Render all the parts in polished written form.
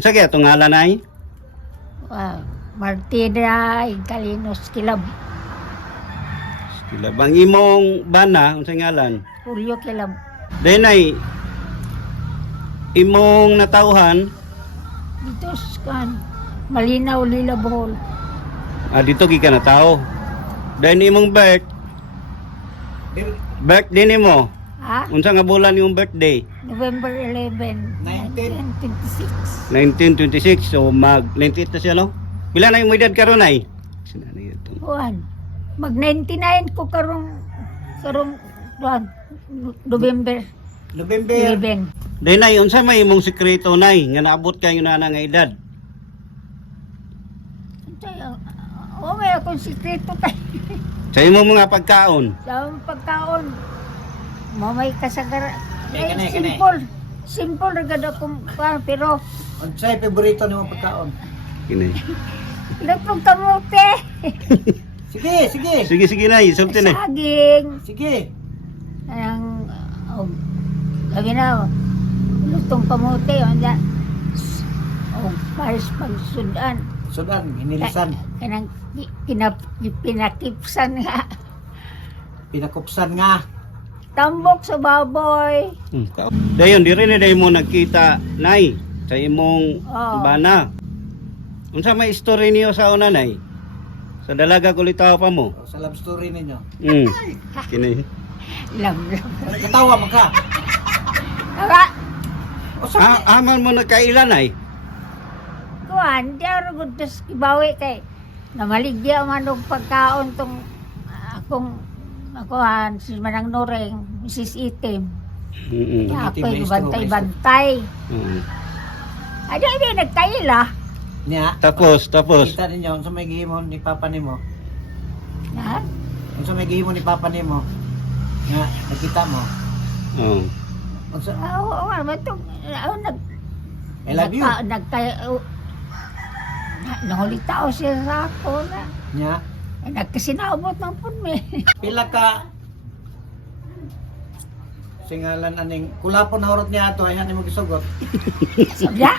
Unsa kaya itong ngalan ay? Martina Igalinos Kilab. Sila bang imong bana, unsa ngalan? Julio Kilab. Then ay imong natauhan, Dito kan Malinaw Lila Bohol. dito gi ka natao. Then imong birthday nimo. Ha? Unsa nga bulan imong birthday? November 11, 1926. 1926. So mag 98 na siya no? Pila na imong edad karon ay? Sinani ito. Juan. Mag 99 ko karong Juan. November 11. Then ay unsa may imong sekreto nay nga naabot kayo na nga edad? May akong sikreto tayo. Sa imong mga pagkaon. Sa pagkaon, mamay kasagara. Kani. Simple na ganda kong pero Unsay paborito nimo pagkaon? Kini. lutong kamote, Sige. Sige nay, sulti na. saging, Sige. ang sabi na, lutong kamote, onda, pares pagsudan, Sudan, hinilisan, kanang pinakipsan nga, pinakupsan nga. tambok sa baboy, Dayon diri na day mo nagkita nay sa imong Oo. bana. Unsa may story niyo sa una nay? Sa dalaga kulitaw pa mo. Sa love story ninyo. Kini. lam. Katawa mo ka. Kaya, O sa Aman mo nagkailan ay? kuhan, di ako gudos kibawi kay namaligya man og pagkaon tong akong nakuhan si Manang Noreng, Mrs. Itim. Kaya Itim ako'y maestro, bantay-bantay. Ada hindi nagkaila. niya. Tapos. Kita ninyo unsa may gihimo ni papa nimo? Ha? Unsa may gihimo ni papa nimo? Nga nakita mo. Oh. Unsa Oo, I love you. Nahulitaw siya sa ako na. Nya. Nagkasinabot ng punmi. Pila ka singalan aning kulapon na horot niya ato ay nimo gisugot. Sabya?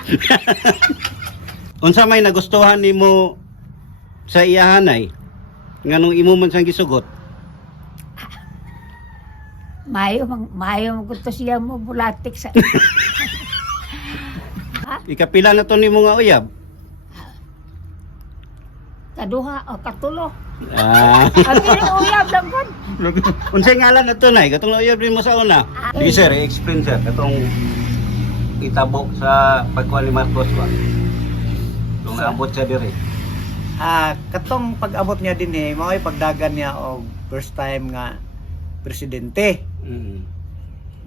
Unsa may nagustuhan nimo sa iyahanay? Nganong imo man sang gisugot? Mayo mo gusto siya mo bulatik sa... Ikapila na to nimo nga uyab? Kaduha o katulo. Ah. Ang uyab lang kon. Unsay ngalan na to nay? Katong uyab mo sa una. Di sir, explain sir katong itabok sa pagkuha ni Marcos ba? Nung naabot siya diri. Katong pag-abot niya din mao ay pagdagan niya og first time nga presidente.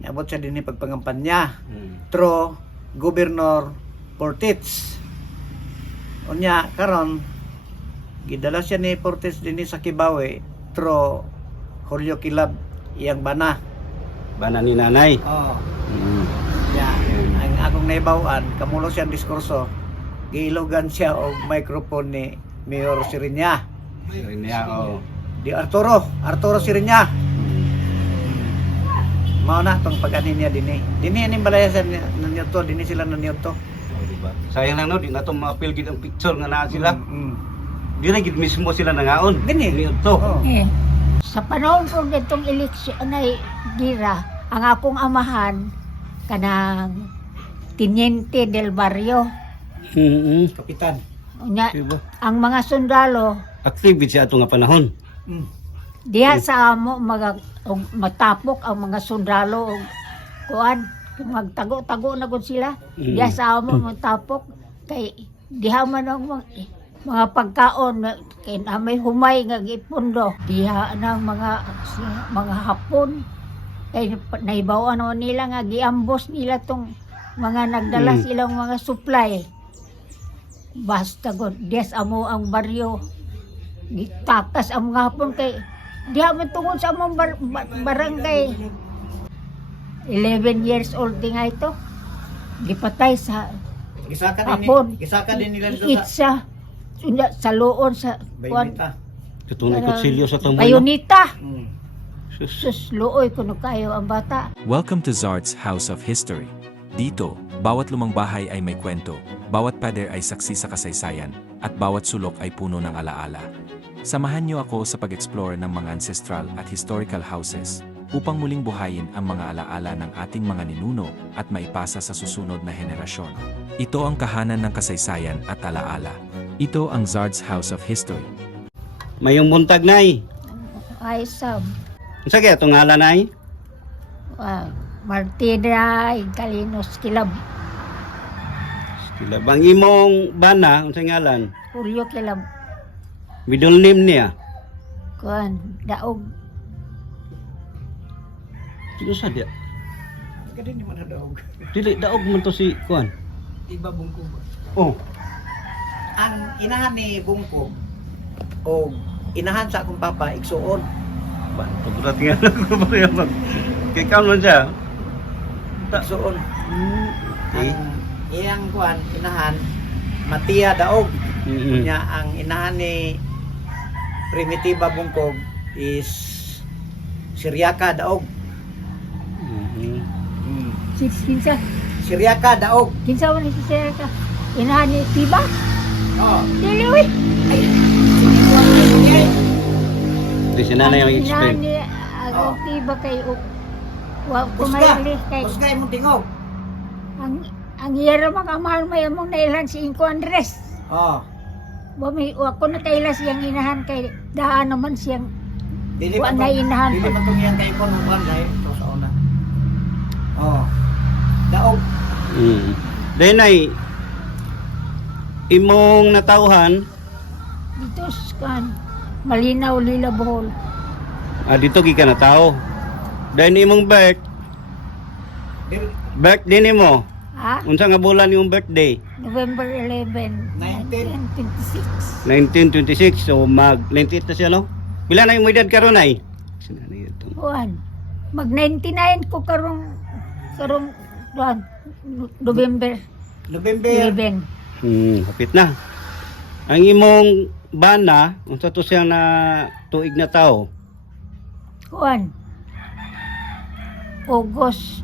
Niabot siya din pagpangampanya. Tro Gobernador Portits. Unya karon gidala siya ni Portits din sa Kibawe tro Julio Kilab iyang bana. Bana ni nanay. Oh. Ang akong naibawan kamulo siya ang diskurso giilogan siya og microphone ni Mayor Sirinya. Di Arturo Sirinya. Mao na tong pag-ani niya dinhi. Dinhi aning balayasan ninyo to, dinhi sila nanyo to. Sayang lang no, di na to ma-appeal gid ang picture nga naa sila. Di na gid mismo sila nangaon. Gani. Niud to. Oh. Sa panahon ko nitong eleksyon ay gira, ang akong amahan kanang Teniente del Barrio. Kapitan. Unya, Diba? ang mga sundalo Active siya ato nga panahon. diha sa amo matapok ang mga sundalo og kuan magtago-tago na gud sila. Diha sa amo matapok kay diha man ang mga pagkaon kay na may humay nga gipundo. Diha nang mga Hapon kay naibawan nila nga giambos nila tong mga nagdala silang mga supply. Basta god des amo ang baryo gitakas ang mga Hapon kay diha man tungod sa among barangay 11 years old din nga ito gipatay sa Hapon. Gisaka din nila dito Itsa sa luon sa Bayoneta. Katong kutsilyo sa tong Bayoneta. Sus luoy kuno kayo ang bata. Welcome to Zard's House of History. Dito, Bawat lumang bahay ay may kwento, bawat pader ay saksi sa kasaysayan, at bawat sulok ay puno ng alaala. Samahan niyo ako sa pag-explore ng mga ancestral at historical houses upang muling buhayin ang mga alaala ng ating mga ninuno at maipasa sa susunod na henerasyon. Ito ang kahanan ng kasaysayan at alaala. Ito ang Zard's House of History. Mayong buntag nay. Ay sab. Unsa kaya itong ngalan nay? Martina Galinos Kilab. Sila bang imong bana unsa ngalan? Julio Kilab. Middle name niya. Kuan daog. Sino sa dia? Kadi ni man daog. Dili daog man to si kuan. Iba bungkog. Oh. Ang inahan ni bungkog o inahan sa akong papa igsuon. Ba, paburat nga lang ko ba yan. Kay kaon man siya. Igsuon. Okay. Ang iyang kuan inahan Matia daog. Mm-mm. Nya ang inahan ni Primitiva bungkog is Siriaka daog. Mhm. Kinsa Siriaka daog. kinsa man si Sir ka. Inahan ni Tiba. Oh. Dili wi. Di si nanay ang explain. Inahan ni Oh. Tiba kay wa Kusga. kumayali kay Kusga mo tingog. ang hiyara makamahal may among nailan si Inko Andres. Oh. Ako na kailan siyang inahan kay daan naman siyang Dili Wa man na to- inahan Dili pa. man tong iyang kay kon kuan dai to sa una. Oh. Daog. Mm. Then ay imong natauhan dito kan Malinaw Lila Bohol. dito gi ka na tao. Then imong birthday nimo. Ha? Unsa nga bulan imong birthday? November 11, 1926. 1926. So mag 98 na siya no? Pila na imong edad karon ay? Sinani ito. Juan, mag 99 ko karong Juan, November November 11. Hapit na. Ang imong bana, unsa to siya na tuig na tao? Juan, August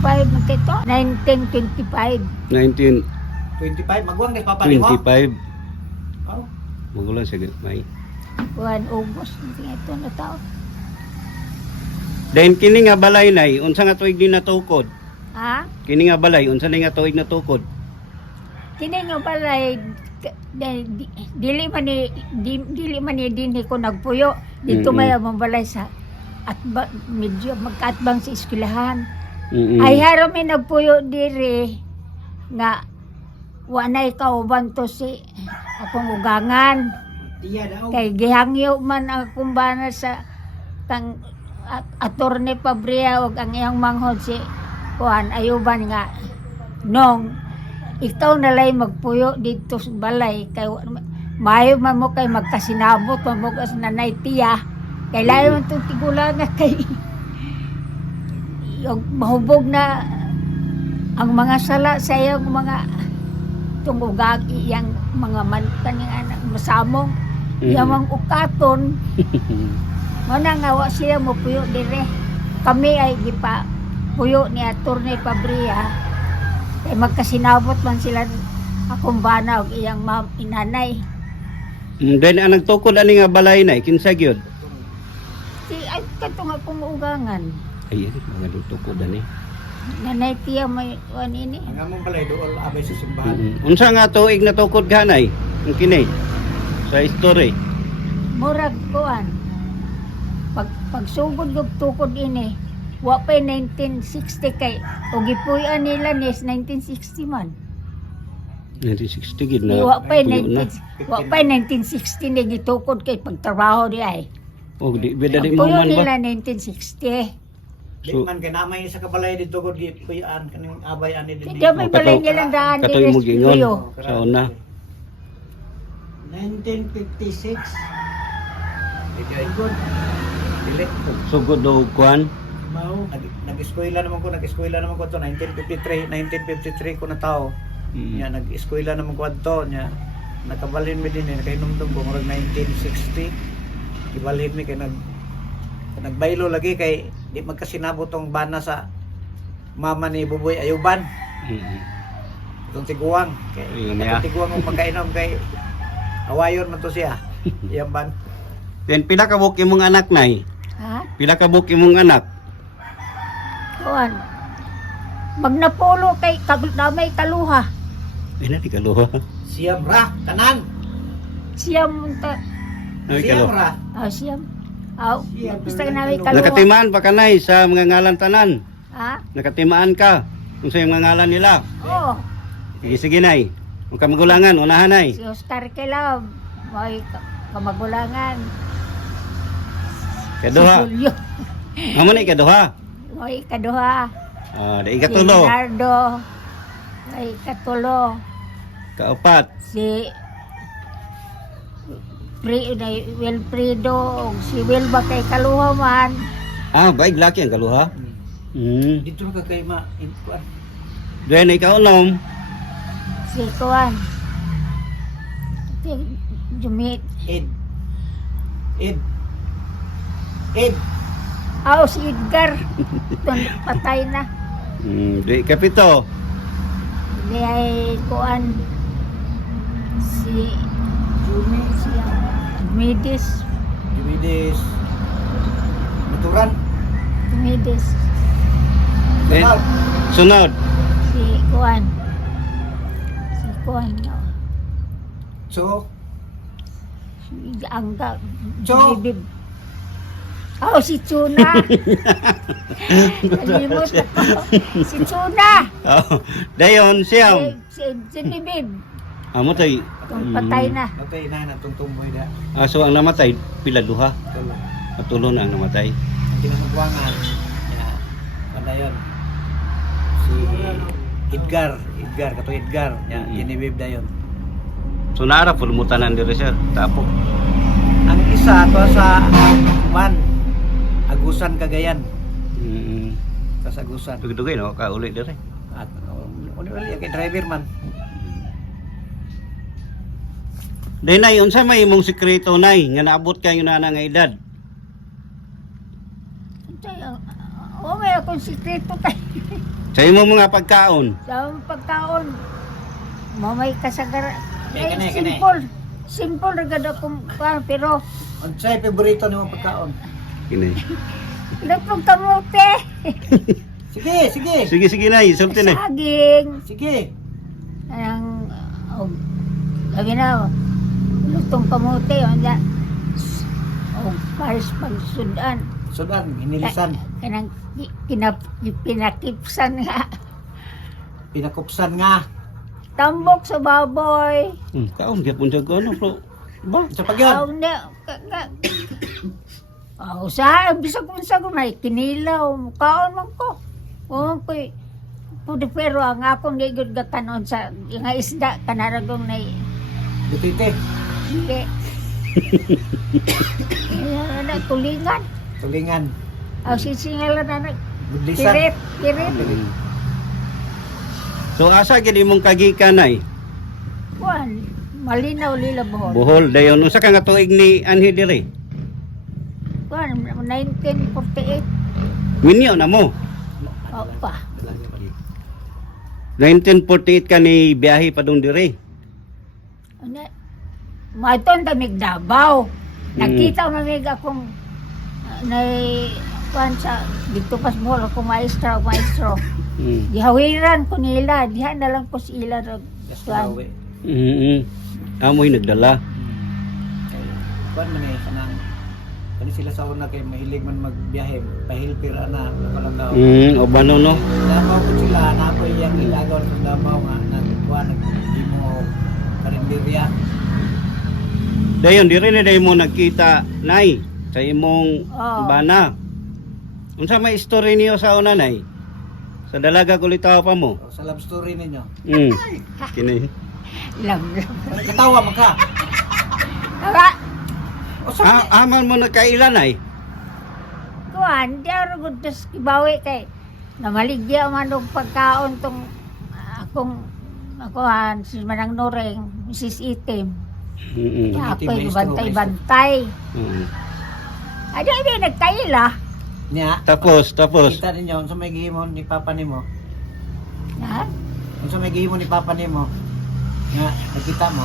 5 na kito, 1925. 1925. 25 magwang kay papa nimo. Oh. Magulan siya may. Juan, August na ito na tao. Then kini nga balay nay, unsa nga tuig din natukod? Ha? Kini nga balay, unsa ni nga tuig natukod? Kini nga balay dili man ni dinhi ko nagpuyo dito may among balay sa at medyo magkaatbang sa eskwelahan. Ay haro may nagpuyo diri nga wa nay kauban to si akong ugangan Tiya daog. kay gihangyo man ang kumbana sa kang Attorney Pabria ug ang iyang manghod si Juan Ayuban nga nong ikaw nalay magpuyo dito sa balay kay mayo man mo kay magkasinabot man mo as nanay tiya kay layo man itong tigula nga kay yung mahubog na ang mga sala sa iyang mga tungugag iyang mga kaning anak masamong iyang ukaton mana nga wa sila mo puyo dire kami ay gipa puyo ni Attorney Pabria kay magkasinabot man sila akong bana og iyang inanay. Then ang nagtukod ani nga balay nay, kinsa gyud? Si ay katong akong ugangan. Ay, mga nagtukod ani. Nanay tiya may ini. Ang among balay dool abay sa simbahan. Unsa nga tuig natukod ganay? Ang kini sa history. Murag kuan. Pagsugod og tukod ini, wa pa 1960 kay og gipuy-an nila ni 1960 man. 1960 gid Di na. wa pa puyo na. 1960 ni gitukod kay pagtrabaho di ay. O di beda di Ang mo puyo man ba? nila 1960. Di man kay namay sa kabalay dito gud gipuy-an kaning abay ani din. Kaya may balay nilang daan Katoy diri mo sa gingon puyo. sa una. 1956. Good. Dili. Sugod do kuan. Mao nag-eskwela naman ko to 1953 ko na tao. Nya nag-eskwela naman ko adto nya nakabalhin mi din nakainomdom ko murag 1960. Ibalhin mi kay nagbaylo lagi kay di magkasinabot tong bana sa mama ni Buboy Ayuban. Mm. Itong tiguang. Ayun Kay niya. itong tiguang ang magkainom kay awayon man to siya. Iyamban. Then pila ka buok imong anak nay? Ha? Pila ka buok imong anak? Kuan. Magnapulo kay damay kaluha. Ay na di kaluha. Siyam ra, tanan. Siyam ta. Ay Siyam kaluha. ra. Siyam. Aw, Siyam. basta ka namin kaluha. Nakatimaan pa ka nay sa mga ngalan tanan. Ha? Nakatimaan ka kung sa mga ngalan nila. Oo. Sige sige nay. Huwag ka magulangan, unahan nay. Si Oscar Kelab. May kamagulangan. Kaduha. Si Julio. Amo ni kaduha. May kaduha. Ah, Si di ikatulo. Leonardo. May katulo. Kaupat. Si Wilfredo. Si Wilba kay kaluha man. Ah, baik laki ang kaluha. Dito ka kay ma kuan. Then ikaw nom. Si Kuan. Si Jumit. Ed. Ed. Ed. Aw, si Edgar. Patay na. Di kapito. Hindi ay Kuan. Si Midis. Jumides. Maturan. Midis. Then, sunod. Si Kuan. Si Kuan. No. So, Si Angga. So? Bibib. Oh, si Tuna. Nalimot ako. Si Tuna. Oh, dayon siyam. Si Bibib. Amo tay. Kung patay na. natay na natong tumboy da. So ang namatay pila duha. Tulo. Patulo na ang namatay. Ang kinanabuangan. Ya, padayon. Si Edgar, kato Edgar, ya, Genevieve dayon. So naara pulmutanan diri sir. Tapok. Ang isa to sa man Agusan Cagayan, sa Agusan. Dugay no ka uli diri. At uli kay driver man. Day nay unsa may imong sekreto nay nga naabot kayo na nga edad? Oh, may akong sikreto tayo. Sa imong mga pagkaon. Sa pagkaon, mamay kasagara. Kani. Simple. Simple ragad akong pero Unsay paborito nimo pagkaon? Kini. lapong kamote. Sige, sige. Sige sige nay, sulti na. Saging. Sige. Ang lagi na lutong kamote onda. Paris pagsudan. Sudan, hinilisan, Kanang pinakipsan nga. pinakupsan nga. Tambok sa baboy. Kaon gyapon sa kono bro. Ba? Sa pagyan. Sa bisa kung sa ko may kinilaw. Kaon man ko. Oo ko. Pero ang akong nigod ga kanon sa nga isda kanaragong na Dutite, hindi. Ayan na tulingan. tulingan, Sisingalan na budlisan. kirit. So asa gid imong kagikan nay? Kuan, malinaw lila buhon. Bohol dayon usa ka nga tuig ni anhi diri. Kuan, 1948. Minyo na mo. Opa. 1948 ka ni biyahe pa dong diri. Maton tamig Davao. Nakita mamig akong kuan sa dito pas mo ako maestro. Gihawiran ko nila, diha na lang ko si ila rag kuan. Amoy nagdala. Kuan man eh, kanang kani sila sa una kay mahilig man magbiyahe, pahilpira na palagaw. O bano no? Davao po sila, napo iyang ilagaw ng Davao nga, nagkuhan, nag-imo karinderya. Dayon diri na dayon mo nagkita nay sa imong bana. Unsa may story niyo sa una nay? Sa dalaga kulitaw pa mo. Sa love story ninyo. Kini. Lang. Katawa man ka. Aba, O sa Aman mo nagkailan ay. kuan, di ako gudtos kibawi kay namaligya man og pagkaon tong akong kuan si Manang Noreng, Mrs. Itim. Itim Ako'y maestro, bantay-bantay. Ada ba nagkaila? Nya, Tapos. kita ninyo, unsa may gihimo ni Papa nimo? Ha? Unsa may gihimo ni Papa nimo? Nga, nakita mo.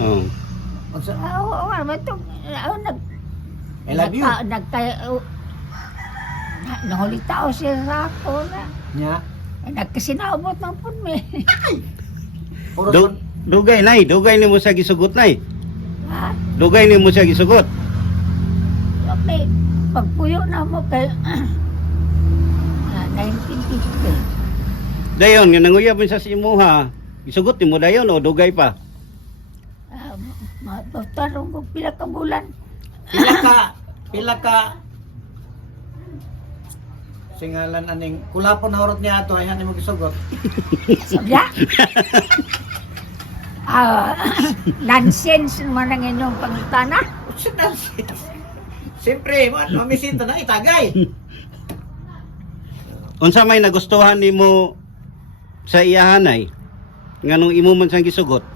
Oh. Unsa, Oo, I love you. Nahulitao siya sa ako na. Nya, Nagkasinabot ng punme. puro Dugay nimo sa gisugot nay. Ha? Dugay nimo sa gisugot. Okay, pagpuyo na mo kay 1950. Dayon nga nanguyab sa imuha. Gisugot nimo dayon o dugay pa. Matarong ko pila ka bulan. pila ka singalan aning kulapon na horot niya ato ayan mo gisugot. Sabya? Nonsense naman ang inyong pangutana. Siyempre, mamisita na itagay. Unsa may nagustuhan nimo sa iyahanay? Nganong imo man sang gisugot?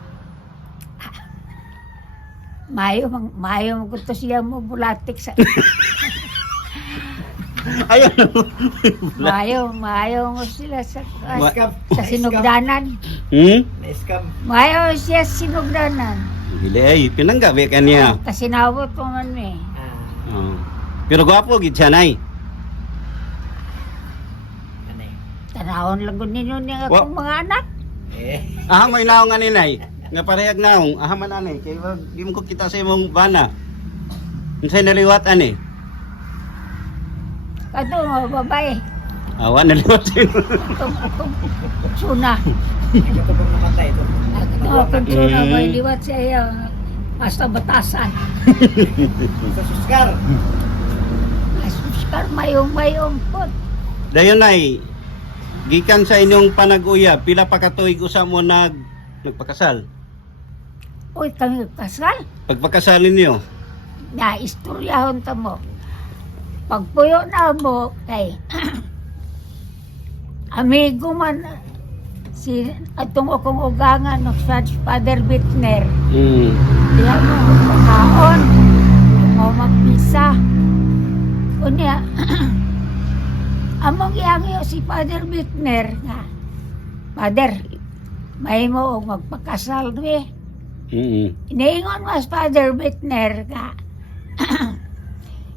Mayo mo gusto siya mo bulatik sa Ayun. mayo mo sila sa Na-scam. sa sinugdanan. Na-scam. Mayo siya sinugdanan. Dili ay pinanggabi kaniya. Kasinabot ko man eh. Oh. Pero gwapo gid siya nay. Tanawon lang gud ninyo niya akong mga anak. Aha may naong ani nay. Nga parehag naong aha man ani kay wag di mo ko kita sa imong bana. Unsay naliwat ani? Kato mga babae. Awa naliwat sino. Itong suna. Ito pag namatay ito. Itong suna may liwat siya yung basta batasan. Sa suskar. Asuskar mayong po. Dayon nay. Gikan sa inyong panag-uyab, pila pa ka tuig usa mo nagpakasal? Uy, kami kasal. Pagpakasalin niyo. Na istoryahon ta mo. Pagpuyo na mo kay amigo man si atong akong ugangan no Father Bittner. Diya mo kaon mo magpisa. Unya among iyangyo si Father Bittner nga Father may mo og magpakasal ni. Inaingon mas Father Bittner nga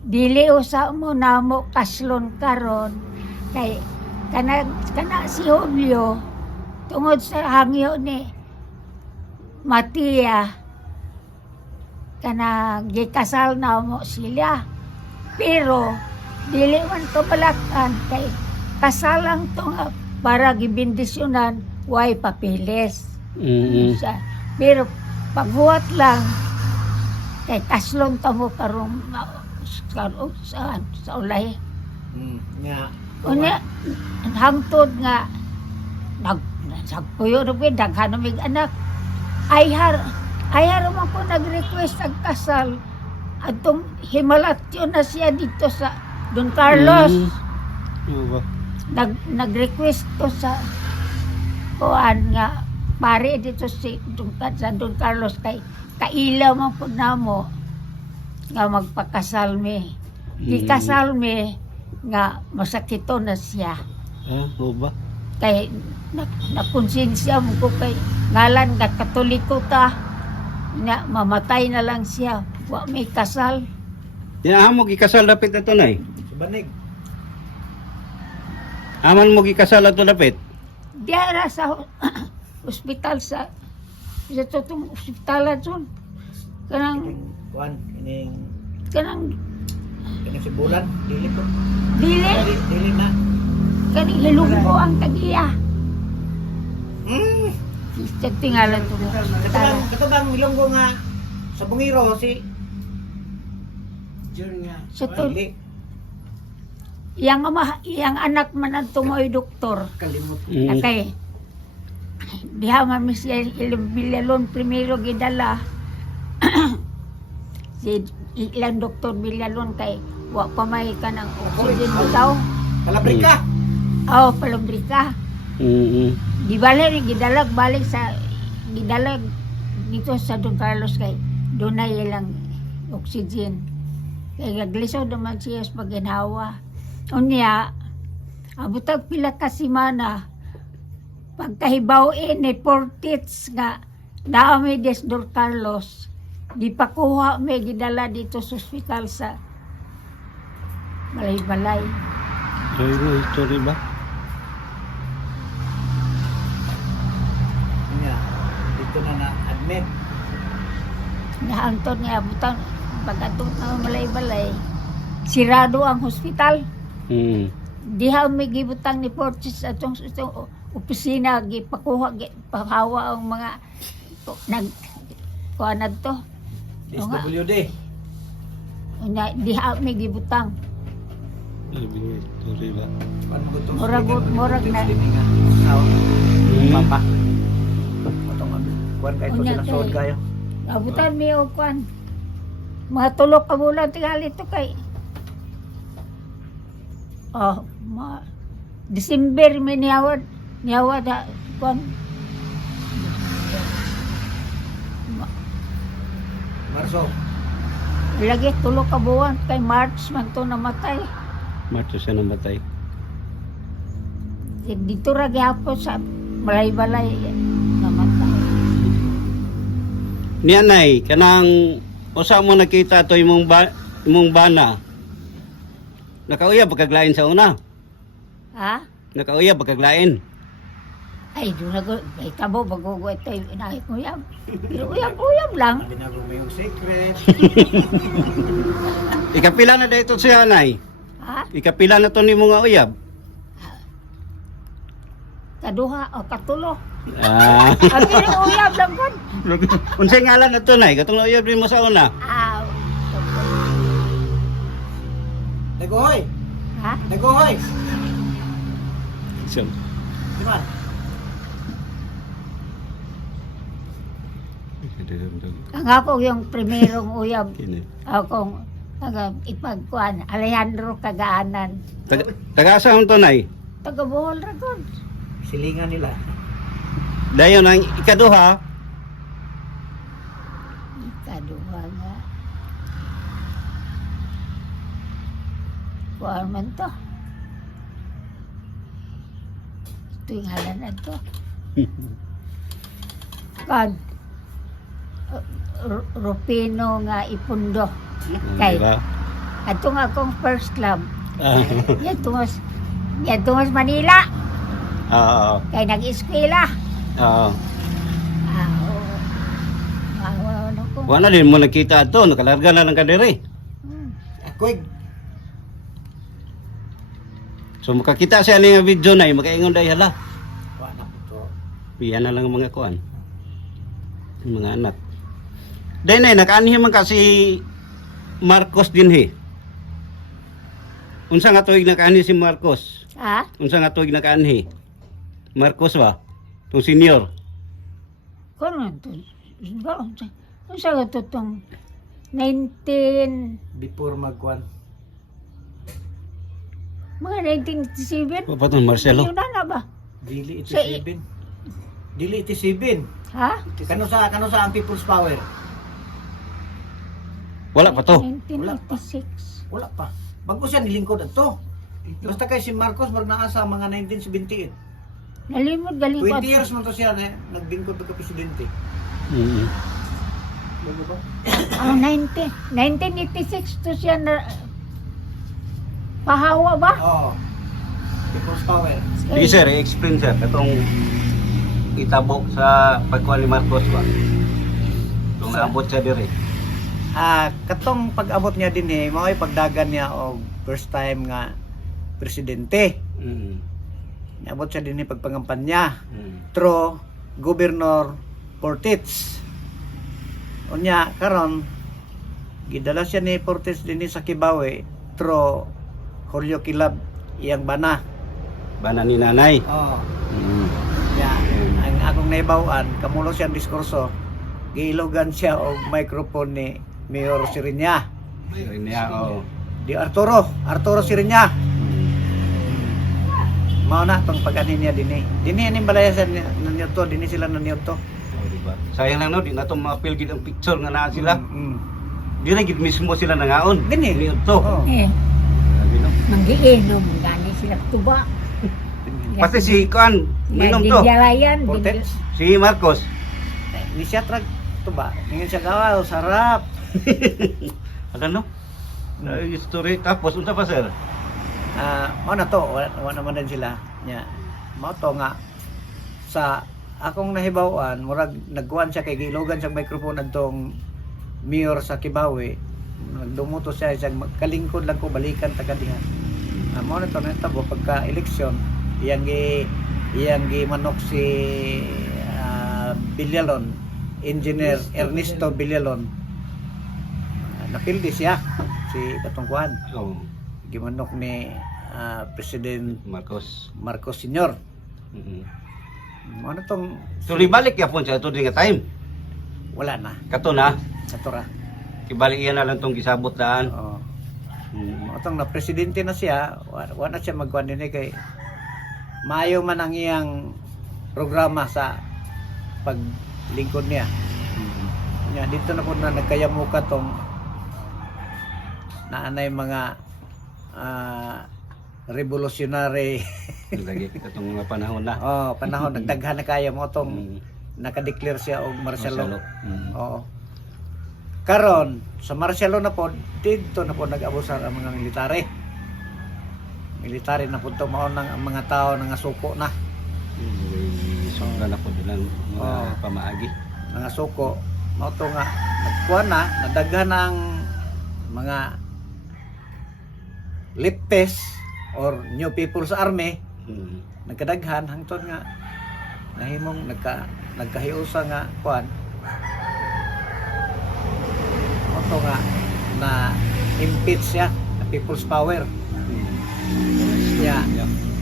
dili usa mo namo kaslon karon kay kana si Julio tungod sa hangyo ni Matia kana gikasal na mo sila pero dili man kabalakan kay kasalang to nga para gibindisyonan way papilis. Pero pagbuhat lang kay kaslon ta mo karong sa ulay. Nga. Unya hangtod nga nagpuyo ra gyud daghan mig anak. Ayhar man ko nag-request ang kasal atong himalatyo na siya dito sa Don Carlos. Nag-request to sa kuan nga pare dito sa Don Carlos kay kailaw man po namo nga magpakasal mi. Ikasal mi nga masakito na siya. Ba? Kay nakonsensya mo ko kay ngalan nga Katoliko ta nga mamatay na lang siya. Wa may kasal. Dinahan mo gikasal dapit ato nay. Sa banig. Aman mo gikasal ato dapit. Diara sa ospital sa tutong ospitalan son. Kanang Kuan, kanang Kini si Bulan, dili ko. dili Dili na. kani hilunggo ang tagiya. Sa tingalan to. Katubang milonggo nga sa Bungiro si Sa to, Dili. iyang anak man ang tumoy doktor. Kalimot. Kay diha man mi siya Villalon primero gidala. Si ilang doktor Villalon kay wa pa may kanang oxygen bitaw. Kalabrika. Palombrika. Di balik sa gidalag dito sa Don Carlos kay doon na ilang oxygen. Kaya naglisaw naman siya sa paginawa. Unya, abutag pila ka semana, pagkahibaw ni Portits nga naami des Dor Carlos, di pa kuha may gidala dito sa ospital sa Balay-Balay. Story ba? Niya, dito na na-admit. Naangton nga abutang pag-atong na Balay-Balay, sirado ang hospital. Diha may gibutang ni Portis atong opisina gipakuha gipahawa ang mga nag kuanad to. SWD. Unya diha may gibutang. Story ba? Murag na. Papa. Atong kuan kay to Unya sila kay- sod kayo. Abutan mi og kuan. Mga tulok ka bulan tingali to kay. December may niyawad ha, kuan. Marso. Lagi tulok ka buwan kay March man to namatay. Marto siya namatay. Dito ra gyapon sa Balay-Balay namatay. Niyanay, kanang usa mo nakita to imong bana. Nakauyab pagkaglain sa una. Ha? Nakauyab pagkaglain. Ay, doon na ko, ay tabo, bago ko ito yung inahin ko yan. Pero uyab lang. Binago mo yung secret. Ikapila na dito siya, nay. Ha? Ikapila na to ni mga uyab. Kaduha o katulo. Ah. Ang pero uyab lang ko. Unsay ngalan na to, nay? Katong uyab rin mo sa una. Dagohoy. Ha? Dagohoy. So, Diman. Ang ako yung primerong uyab. Kini. Akong ipagkuan, Alejandro Kagaanan. Taga-asa to, nay? Taga Bohol ra ko. Silingan nila. Dayon ang ikaduha. Kaduha nga. Kuan man to. Ito yung halan na to. Kan. Rupino nga ipundo. Kay, Diba? ato nga akong first club. Ah. Yan tungos Manila. Oo. Kay nag-eskwela. Oo. Ano ko. Wala din mo nakita to, nakalarga na lang kadiri. Ako'y So makakita siya nga video na, makaingon dahil hala. kuan na po to. Iyan na lang ang mga kuan. Ang mga anak. Dahil na, nakaanhi man kasi Marcos din he. Unsa nga tuig nakaanhi si Marcos? Ha? Unsa nga tuig nakaanhi? Marcos ba? Itong senior. Kano to? Ano sa ito itong 19... Before magkuan. Mga 1987? Pa itong Marcelo. Yun na ba? Dili Sa 87. Dili 87. Ha? Kano sa ang People's Power? Wala pa to. 1986. Wala pa. Bago siya nilingkod ato. Basta kay si Marcos magnaasa sa mga 1978. Nalimod galing 20 years man to siya naglingkod pagka presidente. Mm. Bago ba? 1986 to siya na... Pahawa ba? Oo. People's Power. Di sir, i-explain sir. Itong itabok sa pagkuha ni Marcos ba? Itong naabot siya dire. Katong pag-abot niya din mao'y pagdagan niya og first time nga presidente. Mm. Naabot siya din pagpangampanya. Mm. Tro Governor Portits. Unya karon gidala siya ni Portits din sa Kibawe tro Julio Kilab iyang bana. Bana ni nanay. Oh. Mm. Ang akong naibawan kamulo siyang diskurso giilogan siya og microphone ni Mayor Sirinya. Rin niya, oo. Di Arturo Sirinya. Mao na tong pag-ani niya dinhi. Dinhi aning balayasan niya to, dinhi sila nanyo to. Oh, diba? Sayang lang no, di na ito mapil gid ang picture nga naa sila. Mm. Di na gid mismo sila nangaon. Dinhi. Ni ito. Oh. Eh, Minom. Manggiinom, gani sila tuba. Pati si Kuan, minom to. Dialayan, Portets. Si Marcos. Ni siya trag to ba? Ingin siya gawa, sarap. Ano no? History tapos unsa pa sir? Mao na to, wala naman din sila. Nya, mao to nga sa akong nahibawan, murag nagkuhan siya kay gilogan sa microphone adtong mayor sa Kibawe. Nagdumuto siya isang kalingkod lang ko balikan ta kadiha. Mao na to natabo pagka eleksyon, iyang gi manok si Villalon, Engineer Ernesto Villalon. Napildi siya si Katungkuan. Oh, Gimanok ni President Marcos. Marcos Sr. Mhm. Ano tong So libalik yapon siya ito din nga time. wala na Kato na, natura. kibalik iyan na lang tong gisabot daan. Oh, Mhm. atong na presidente na siya, wala siya magkuan din kay maayo man ang iyang programa sa paglingkod niya. Nya dito na po na nagkayamuka tong naanay mga revolutionary Lagi katong mga panahon na. panahon nagdaghan na kaya mo tong Mhm. nakadeclare siya og martial law. Mhm. Oo. Karon sa martial law na po dito na po nag-abusar ang mga military. Military na po to mao nang ang mga tao nga suko na. Sobra na po din ang mga Oh. pamaagi. Mga suko mao to nga nagkuha na nadaghan ang mga leftist or New People's Army Mhm. nagkadaghan hangtod nga nahimong nagkahiusa nga kuan moto nga na impeach siya na people's power niya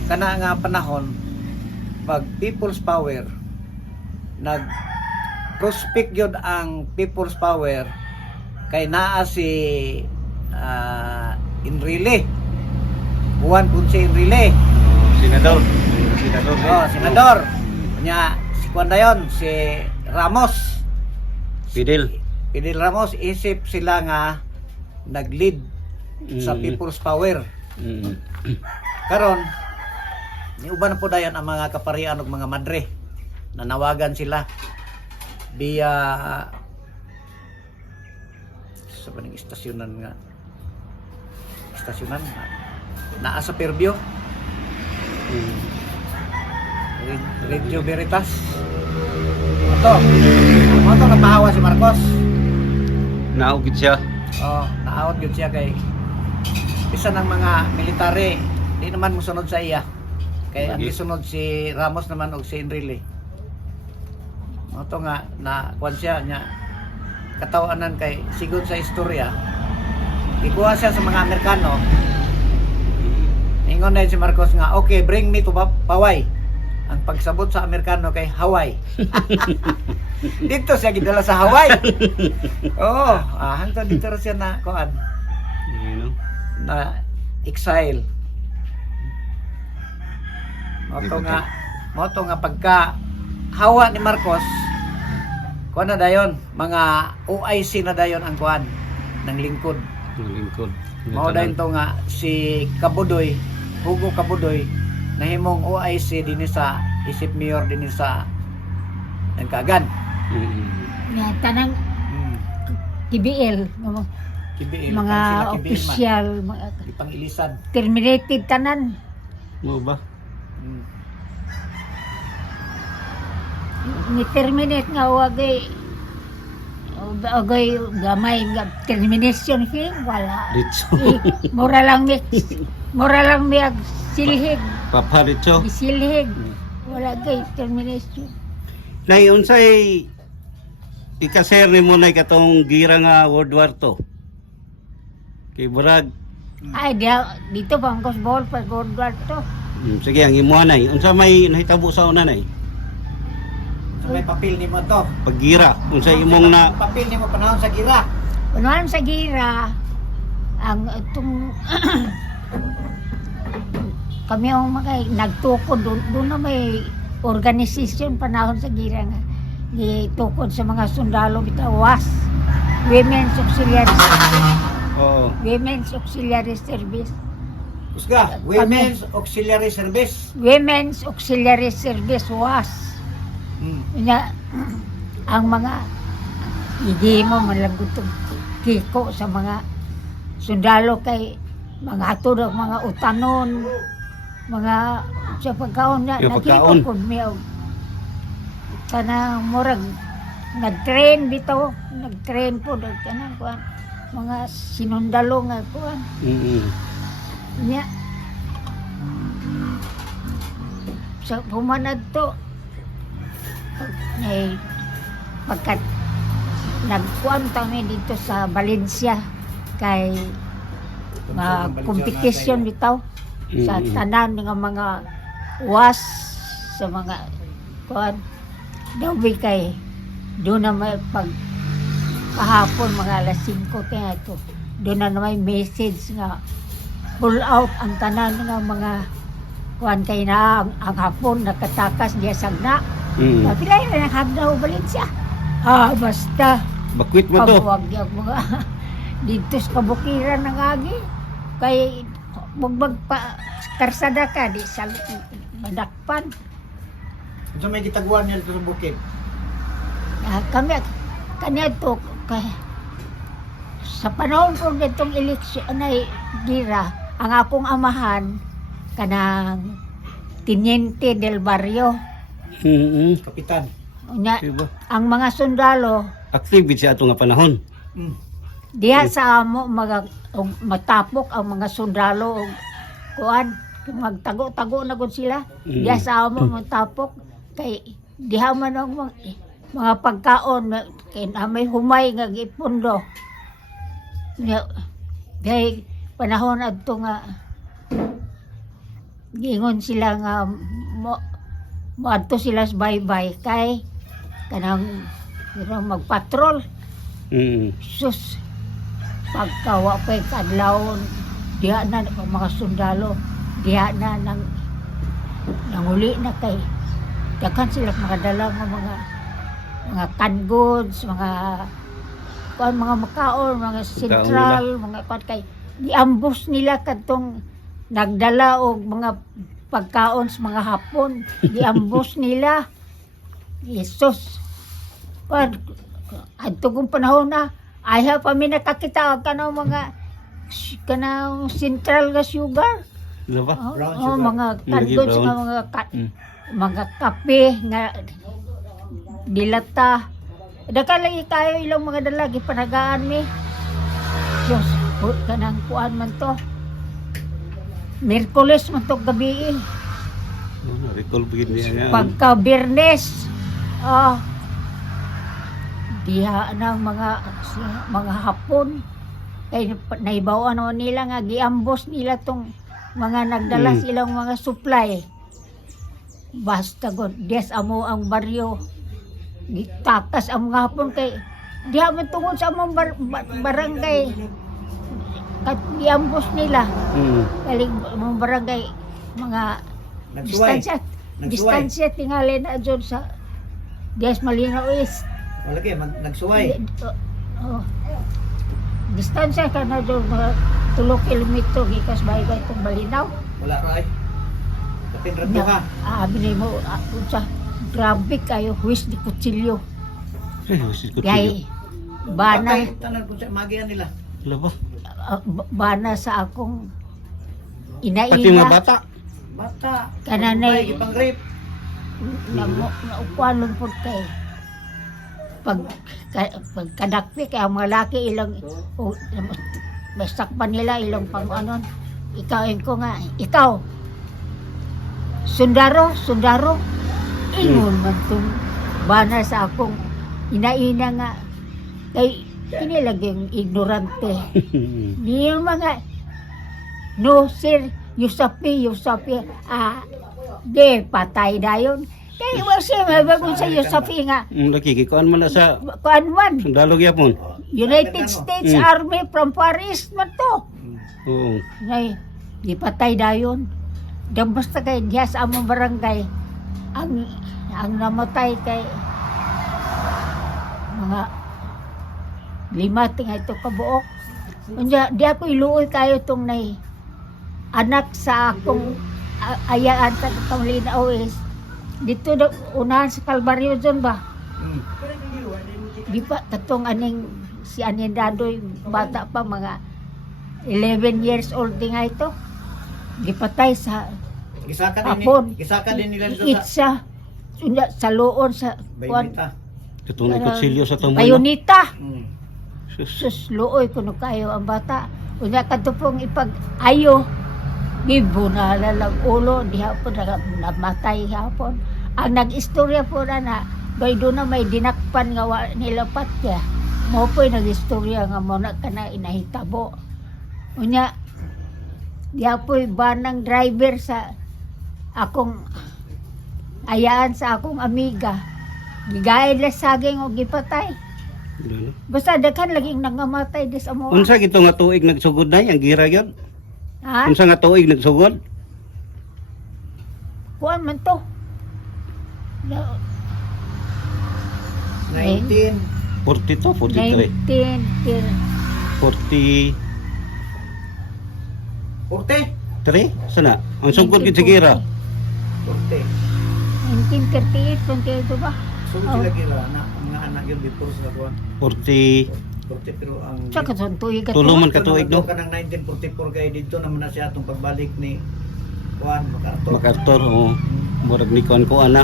kana nga panahon pag people's power nag prospect yun ang people's power kay naa si Enrile buwan po si Enrile. Senador. Senador. Senador. Nya si kuan dayon si Ramos. Fidel. Fidel Ramos isip sila nga nag-lead sa People's Power. Mhm. Karon niuban na po dayon ang mga kaparian ug mga madre. Nanawagan sila via sa paning istasyonan nga naa sa Perbio. Radio Veritas. Ito napahawa si Marcos. Naugid siya. Naawat yun siya kay isa ng mga military di naman musunod sa iya. Kay ang Lagi. gisunod si Ramos naman og si Enrile. Ito nga na kuan siya nya katawanan kay sigod sa istorya. Ikuha siya sa mga Amerikano. Ingon na si Marcos nga, okay, bring me to Paway. Ang pagsabot sa Amerikano kay Hawaii. Dito siya gidala sa Hawaii. Oo, hangtod dito ra siya na kuan You know? na exile. Moto nga pagka hawa ni Marcos, kuan na dayon, mga OIC na dayon ang kuan ng lingkod. Ang lingkod. Mao dayon to nga si Kabudoy, Hugo Kabudoy nahimong OIC dinhi sa isip mayor dinhi sa Nagkagan. Mhm. Nga tanang TBL, Kibiil, mga sila kibiil man. official, mga Ipangilisan. terminated tanan. Mo ba? Ni-terminate nga wagay gamay nga termination fee wala. Dito. Mura lang mi ag silhig, Papa dito. silhig. Wala gay termination. Nay unsay ikaser ni mo nay katong gira nga World War II. Kay Brad. Ay dito bangkos ball pa World War to. Sige ang imo nay. Unsa may nahitabo sa una nay? So, may papel nimo to. Paggira. Unsay imong na Papel nimo panahon sa gira. Kunahan sa gira ang itong kami ang mga nagtukod doon na may organisasyon panahon sa gira nga gitukod sa mga sundalo bitawas Women's Auxiliary Oo. Women's Auxiliary Service Usga, Women's Auxiliary Service. Women's Auxiliary Service WAS. Nya ang mga hindi mo malagutong kiko sa mga sundalo kay mga ato ng mga utanon, mga sa pagkaon na Yung nakiko pagkaon. po mi og kanang murag nag-train bitaw, nag-train po dag kanang kuan mga sinundalo nga kuan nya sa pumanad to ay pagkat nagkuan kami dito sa Valencia kay competition bitaw sa tanan ng mga was sa mga kuan dawi kay doon na may pag kahapon mga alas 5 kaya ito doon na may message nga pull out ang tanan ng mga kuan kay na ang hapon nakatakas diya sagna. Napilay na nakagdaw Valencia. Basta Bakwit mo to. pabuwag yung mga dito sa kabukiran ng agi kay magbag pa karsada ka di sa madakpan. So may gitaguan niya sa bukid. Kami kanya to kay sa panahon ko nitong eleksyon ay gira ang akong amahan kanang Teniente del Barrio Kapitan. nya Diba? ang mga sundalo Active siya ato nga panahon. diha sa amo matapok ang mga sundalo og kuan magtago-tago na gud sila diha sa amo matapok kay diha man ang mga pagkaon kay may humay nga gipundo kay panahon adto nga gingon sila nga moadto sila sa baybay kay kanang magpatrol sus pagkawa pa kadlaw diha na mga sundalo diha na nanguli na kay dakan sila makadala ng mga canned goods mga makaon mga sentral mga kuan kay giambos nila kadtong nagdala og mga pagkaon sa mga hapon giambos nila Jesus adto kong panahon na ayaw pa mi nakakita og kanang mga kanang central nga sugar. Diba? Brown Oh, sugar. mga canned goods Brown. nga mga kape nga dilata. Dakalagi kayo ilang mga dalagi panagaan mi. Diyos, kanang kuan man to. Miyerkules man to gabi. Recall begin niya. Pagka Biyernes, diha ng mga hapon kay naibawan naman nila nga giambos nila tong mga nagdala silang mga supply. Basta god des amo ang baryo gitakas ang mga hapon kay diha man tungod sa among barangay kat giambos nila kaling among barangay mga Nagsuway. Nagsuway. distansya tingali na dyan sa Dias Malinaw East. Malaki, nagsuway. Distansya ka na dyan mga 3 kilometro gikas baybay kung Malinaw. Wala ray. Kapin rato ka. Abinay mo, sa grabe kayo, huwis di kutsilyo. Kaya, Kaya, bana, Tanan kung sa magian nila. Diba? bana sa akong Pati mga inaina. bata. Bata. Kananay. May ipang rape. Naupuan po kay pagkadakpi kaya ang mga laki ilang may sakpan nila ilang pang anon ikaw sundaro ingon man tong bana sa akong inaina nga kay kinilagyang ignorante niyo mga no sir yusapi de patay dayon kay wasi mabagon sa yusapi nga Nakikikuan mo na sa kuan man sundalo gyapon. United States Army from Paris man to Oo. ngay ipatay dayon dan basta kay diha sa among barangay ang namatay kay mga 5 tingay to kabuok unya di ako iluoy kayo tong nay anak sa akong ayaan sa Kamalinaw is dito na unahan sa Calvario zone ba? Mm. Di pa tatong aning si Anin Dadoy bata pa mga 11 years old din nga ito. Gipatay sa hapon. Gisaka din nila dito Itsa sa loon sa Baynita. Katong kutsilyo sa tumoy. Bayonita. Mm. Sus looy kuno kayo ang bata. Unya kadto pong ipag-ayo gibo na lalag ulo di hapon namatay hapon. Ang nag-istorya po na gay do na may dinakpan nga nilapat niya. Mo po'y nag-istorya nga mo na kana inahitabo. Unya di po'y banang driver sa akong ayaan sa akong amiga. Gigayad la saging o gipatay. Basta daghan laging nangamatay des amo. Unsa gito nga tuig nagsugod na ang gira gyud? Ha? Unsa nga tuig nagsugod? Kuan man to. 19. 42, 43. 19 40. 43? Sana? Ang sugod gid sa gira. 40. 1938 kung kayo ito ba? So sila gira na ang mga anak yun before sa kuan. 40. 40 pero ang Sa kasuntuig ka Tulo to. man katuig no. Ka ng 1944 kay dito naman na siya atong pagbalik ni Juan MacArthur. MacArthur o murag ni kon ko ana.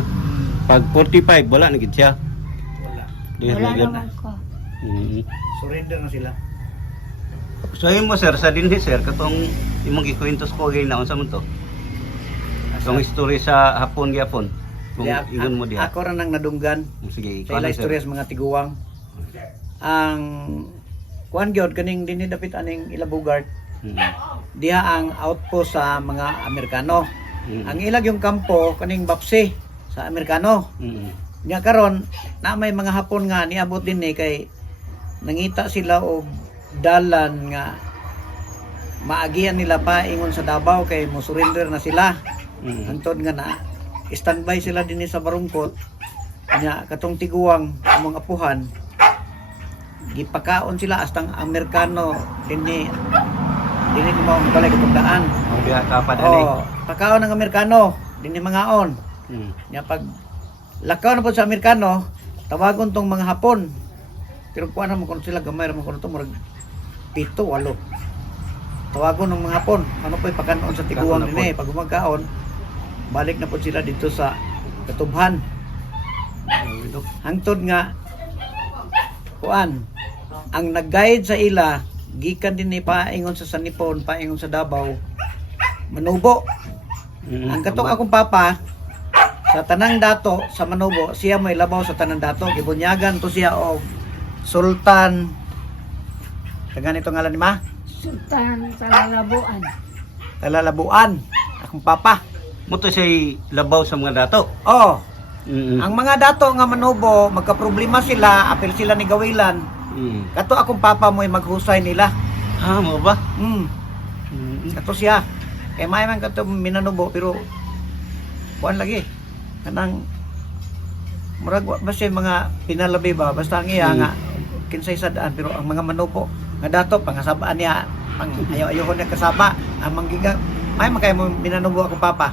Pag 45 wala na gid siya. Wala. Dili Wala na gyud. naman ko. Surrender na sila. So yun mo sir, sa dinhi sir, katong imong gikwentos ko gay na unsa man to? Ang istorya sa hapon gyapon. Kung Kaya, ingon mo diha. Ako ra nang nadunggan Sige, sa ikaw ila na sir. istorya sa mga tiguwang. Ang kuan gyud kaning dinhi dapit aning Ilabugart. Diha ang outpost sa mga Amerikano. Ang ilag yung kampo kaning Bapsi sa Amerikano. Nya karon na may mga Hapon nga niabot din kay nangita sila og dalan nga maagihan nila pa ingon sa Davao kay mo surrender na sila. Antod nga na standby sila din sa Barungkot. Nya katong tiguwang among apuhan gipakaon sila astang Amerikano dinhi mo ang balay katong daan. Ang diha ka pa dali. Oh, pakaon ng Amerikano dinhi mangaon. Nya pag lakaw na po sa Amerikano, tawagon tong mga Hapon. Pero kuha naman kung sila gamay naman kung ito, murag 7, 8. Tawagon ng mga Hapon. Ano po ipakanon sa tiguang Kaon na din pag umagkaon, balik na po sila dito sa Katubhan. Hangtod nga, kuan, ang nag-guide sa ila, gikan din paingon sa Sanipon, paingon sa Davao, Manubo. Ang katok akong papa, sa tanang dato sa Manubo, siya may labaw sa tanang dato. Gibunyagan to siya og Sultan. Tagan ito ngalan ni Ma? Sultan sa Lalabuan. Talalabuan. Akong papa. Mo to siya labaw sa mga dato. Oh, ang mga dato nga Manubo, magka-problema sila, apil sila ni Gawilan. Kato akong papa mo'y maghusay nila. Ha, mo ba? Kato siya. Kaya may man kato minanubo, pero kuan lagi. Kanang murag ba siya mga pinalabi ba? Basta ang iya nga kinsay sadaan, pero ang mga Manubo nga dato pangasabaan niya, pang ayaw-ayaw niya kasaba. Ang manggiga, may makay mo minanubo akong papa.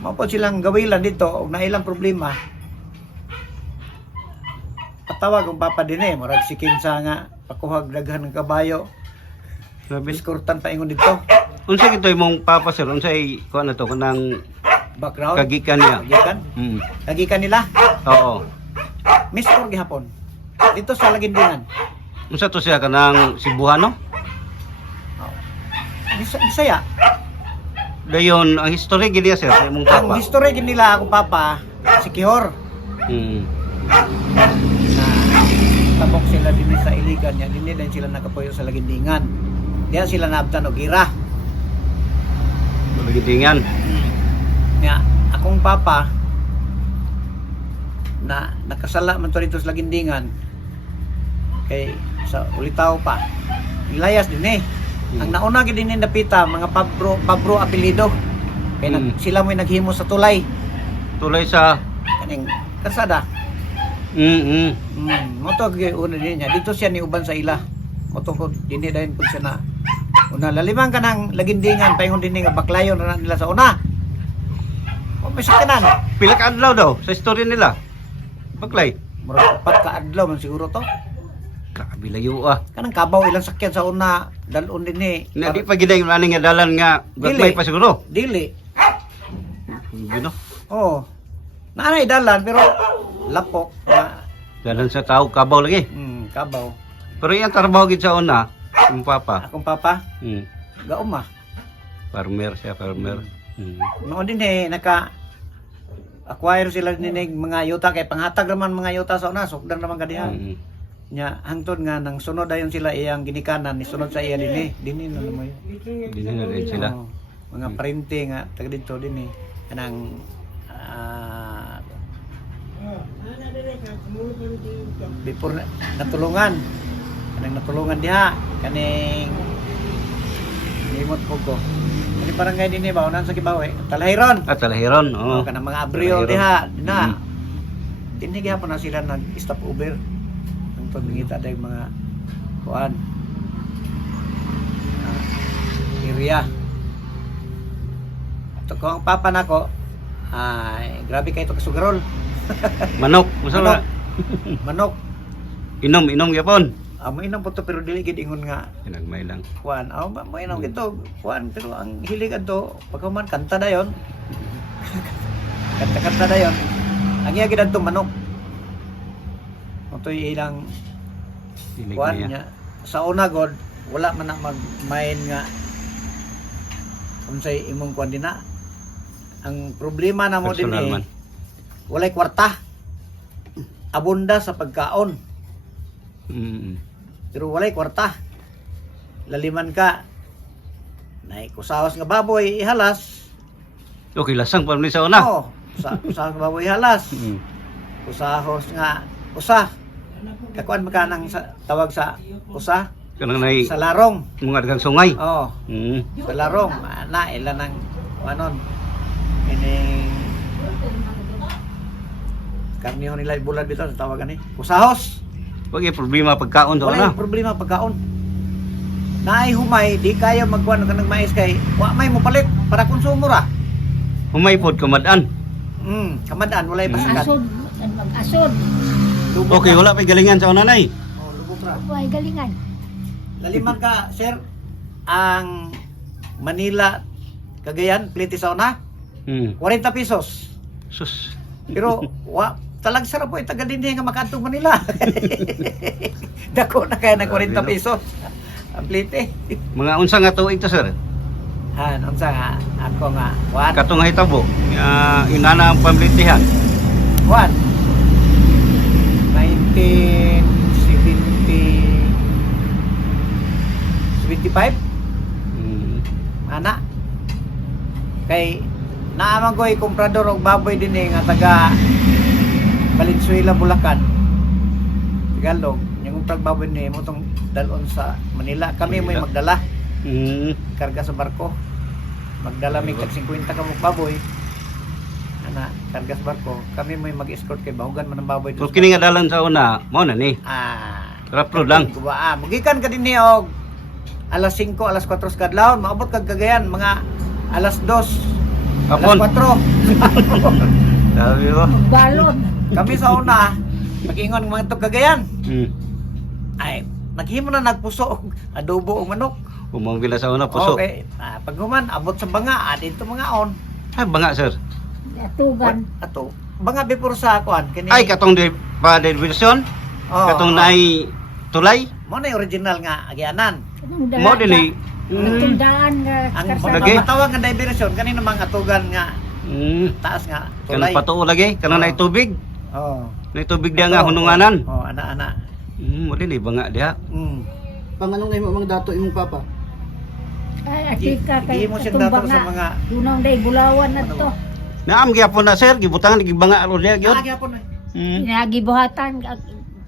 Mao po silang Gawilan dito, og nailang problema. Patawag ang papa din murag si Kinsa nga pakuhag daghan ng kabayo. Grabe. Biskurtan pa ingon dito. Unsa gito imong papa sir? Unsay kuan na to kanang Background. kagikan niya? Kagikan. Kagikan nila. Oo. Mister gihapon. Dito sa Lagindingan. Unsa to siya kanang Cebuano? Bisaya. Dayon ang history gid niya sir sa imong Ang papa. history gid nila akong papa si Kihor. Na tabok sila din sa Iligan niya. Dinhi din sila nakapuyo sa Lagindingan. Diya sila naabtan og gira. Magidingan. Nya akong papa na nakasala man to dito sa Lagindingan kay sa Ulitaw pa nilayas din ang nauna gid din dapita mga Pabro apelido kay sila mo'y naghimo sa tulay Tuloy sa kaning kasada moto gyud una din niya dito siya ni uban sa ila moto ko dinhi dayon pud siya na Una lalimang ka ng lagindingan paingon din nga baklayon na nila sa una. O may sakyanan. Pila ka adlaw daw sa istorya nila. Baklay. Murag 4 ka adlaw man siguro to. Grabe layo ah. Kanang kabaw ilang sakyan sa una dalon din ni. Na di pa giday ani nga dalan nga baklay pa siguro. Dili. You know? Oo. Naanay dalan pero lapok na Dalan sa tao kabaw lagi. kabaw. Pero yung trabaho gid sa una, yung papa. Akong papa, Hmm. gauma. Farmer siya, farmer. Hmm. Noon din naka acquire sila din mga yuta kay panghatag naman mga yuta sa una, sukdan naman kadiha. Hmm. Nya hangtod nga nang sunod ayon sila iyang ginikanan, ni sunod sa iya dinhi, dinhi na naman yun. Hindi na rin sila. Oo. Mga parente nga taga dito dinhi kanang before natulungan kanang diha kaning limot po ko kani barangay dinhi ba unan sa Kibawe Talahiron At Talahiron, oo. kanang mga abriol Talahiron. diha na Mm. dinhi gyapon na sila nag stop over ang pagmingita dayong mga kuan area to ko ang papa nako ay grabe kay to kasugarol Manok, musa Manok. ba? manok Inom gyapon. amo inang po to pero dili gid ingon nga Pinagmay lang. kuan mo inang gito kuan pero ang hilig adto pagkaman kanta dayon kanta dayon ang iya gid adto manok motoy ilang Hilig kuan niya. nya sa una god wala man na magmain nga unsay imong kuan dina ang problema na mo din Personal man. walay kwarta abunda sa pagkaon Mm. pero walay kwarta laliman ka nay kusawas nga baboy ihalas Okay, lasang pa ni sa una. oo usawas nga baboy ihalas Mm. kusahos nga usa kakuan makanang sa tawag sa usa Kanang nay sa larong mga dagang sungay. oo Mm. sa larong na ila nang anon ini karniho nila bulad dito sa tawagan ni kusahos Wag problema pagkaon sa una. wala problema pagkaon naay humay di kaya magkuan ka ng mais kay wa may mo palit para konsumo ra Humay pod kamad-an. kamadaan walay pasakat Asod, mag-asod. lubog Okay, ra. wala pa galingan sa una nay. oh, lubog ra Huwag galingan. laliman ka sir ang Manila Cagayan pliti sa una Mm. 40 pesos Sus. pero wa talag sarap po taga din nga makadtong Manila dako na kaya ng 40 pesos ang plite Mga unsa nga tuig to, sir? unsa nga ako nga one Katong hitabo. Inana ang pamlitihan. Juan 1975 Mm. ana kay naaman ko komprador og baboy din nga taga Valenzuela Bulacan Tagalog yung umprag baboy ni mo tong dalon sa Manila kami may Manila. magdala Mm. karga sa barko magdala may tag 50 ka mong baboy ana karga sa barko kami may mag-escort kay bahugan man ang baboy So kini nga dalan sa una, mo na ni. Rapro lang. Mugikan ka din ni og alas 5 alas 4 sa kadlawon maabot kag Cagayan mga alas 2 Kapon. alas 4 Sabi mo. Balon. kami sa una mag-ingon mga tog Cagayan Mm. ay naghimo na nagpuso og adobo og manok Umang bila sa una puso. okay pag human abot sa banga adito mga on Ay banga, sir. Atugan. ato banga before sa kuan kini Ay katong di pa version. oh, Katong nay tulay. mo na yung original nga agyanan Mo din ni. Natundaan nga ang kasama. Lagi? matawag nga diversion kanina mga atugan nga Mm. taas nga Kanang tulay patuo lagi, kanang Oh. nay tubig. oh Nay tubig dia nga hununganan. oh ana Mo din ni banga diha. Panganong na imong dato imong papa? Ay, atika kay Hindi mo siya dator sa nga. mga Unang day bulawan na to. Naam gyapon na, sir, gibutangan gibanga aro diha gyud. gyapon na Mm. Nagibuhatan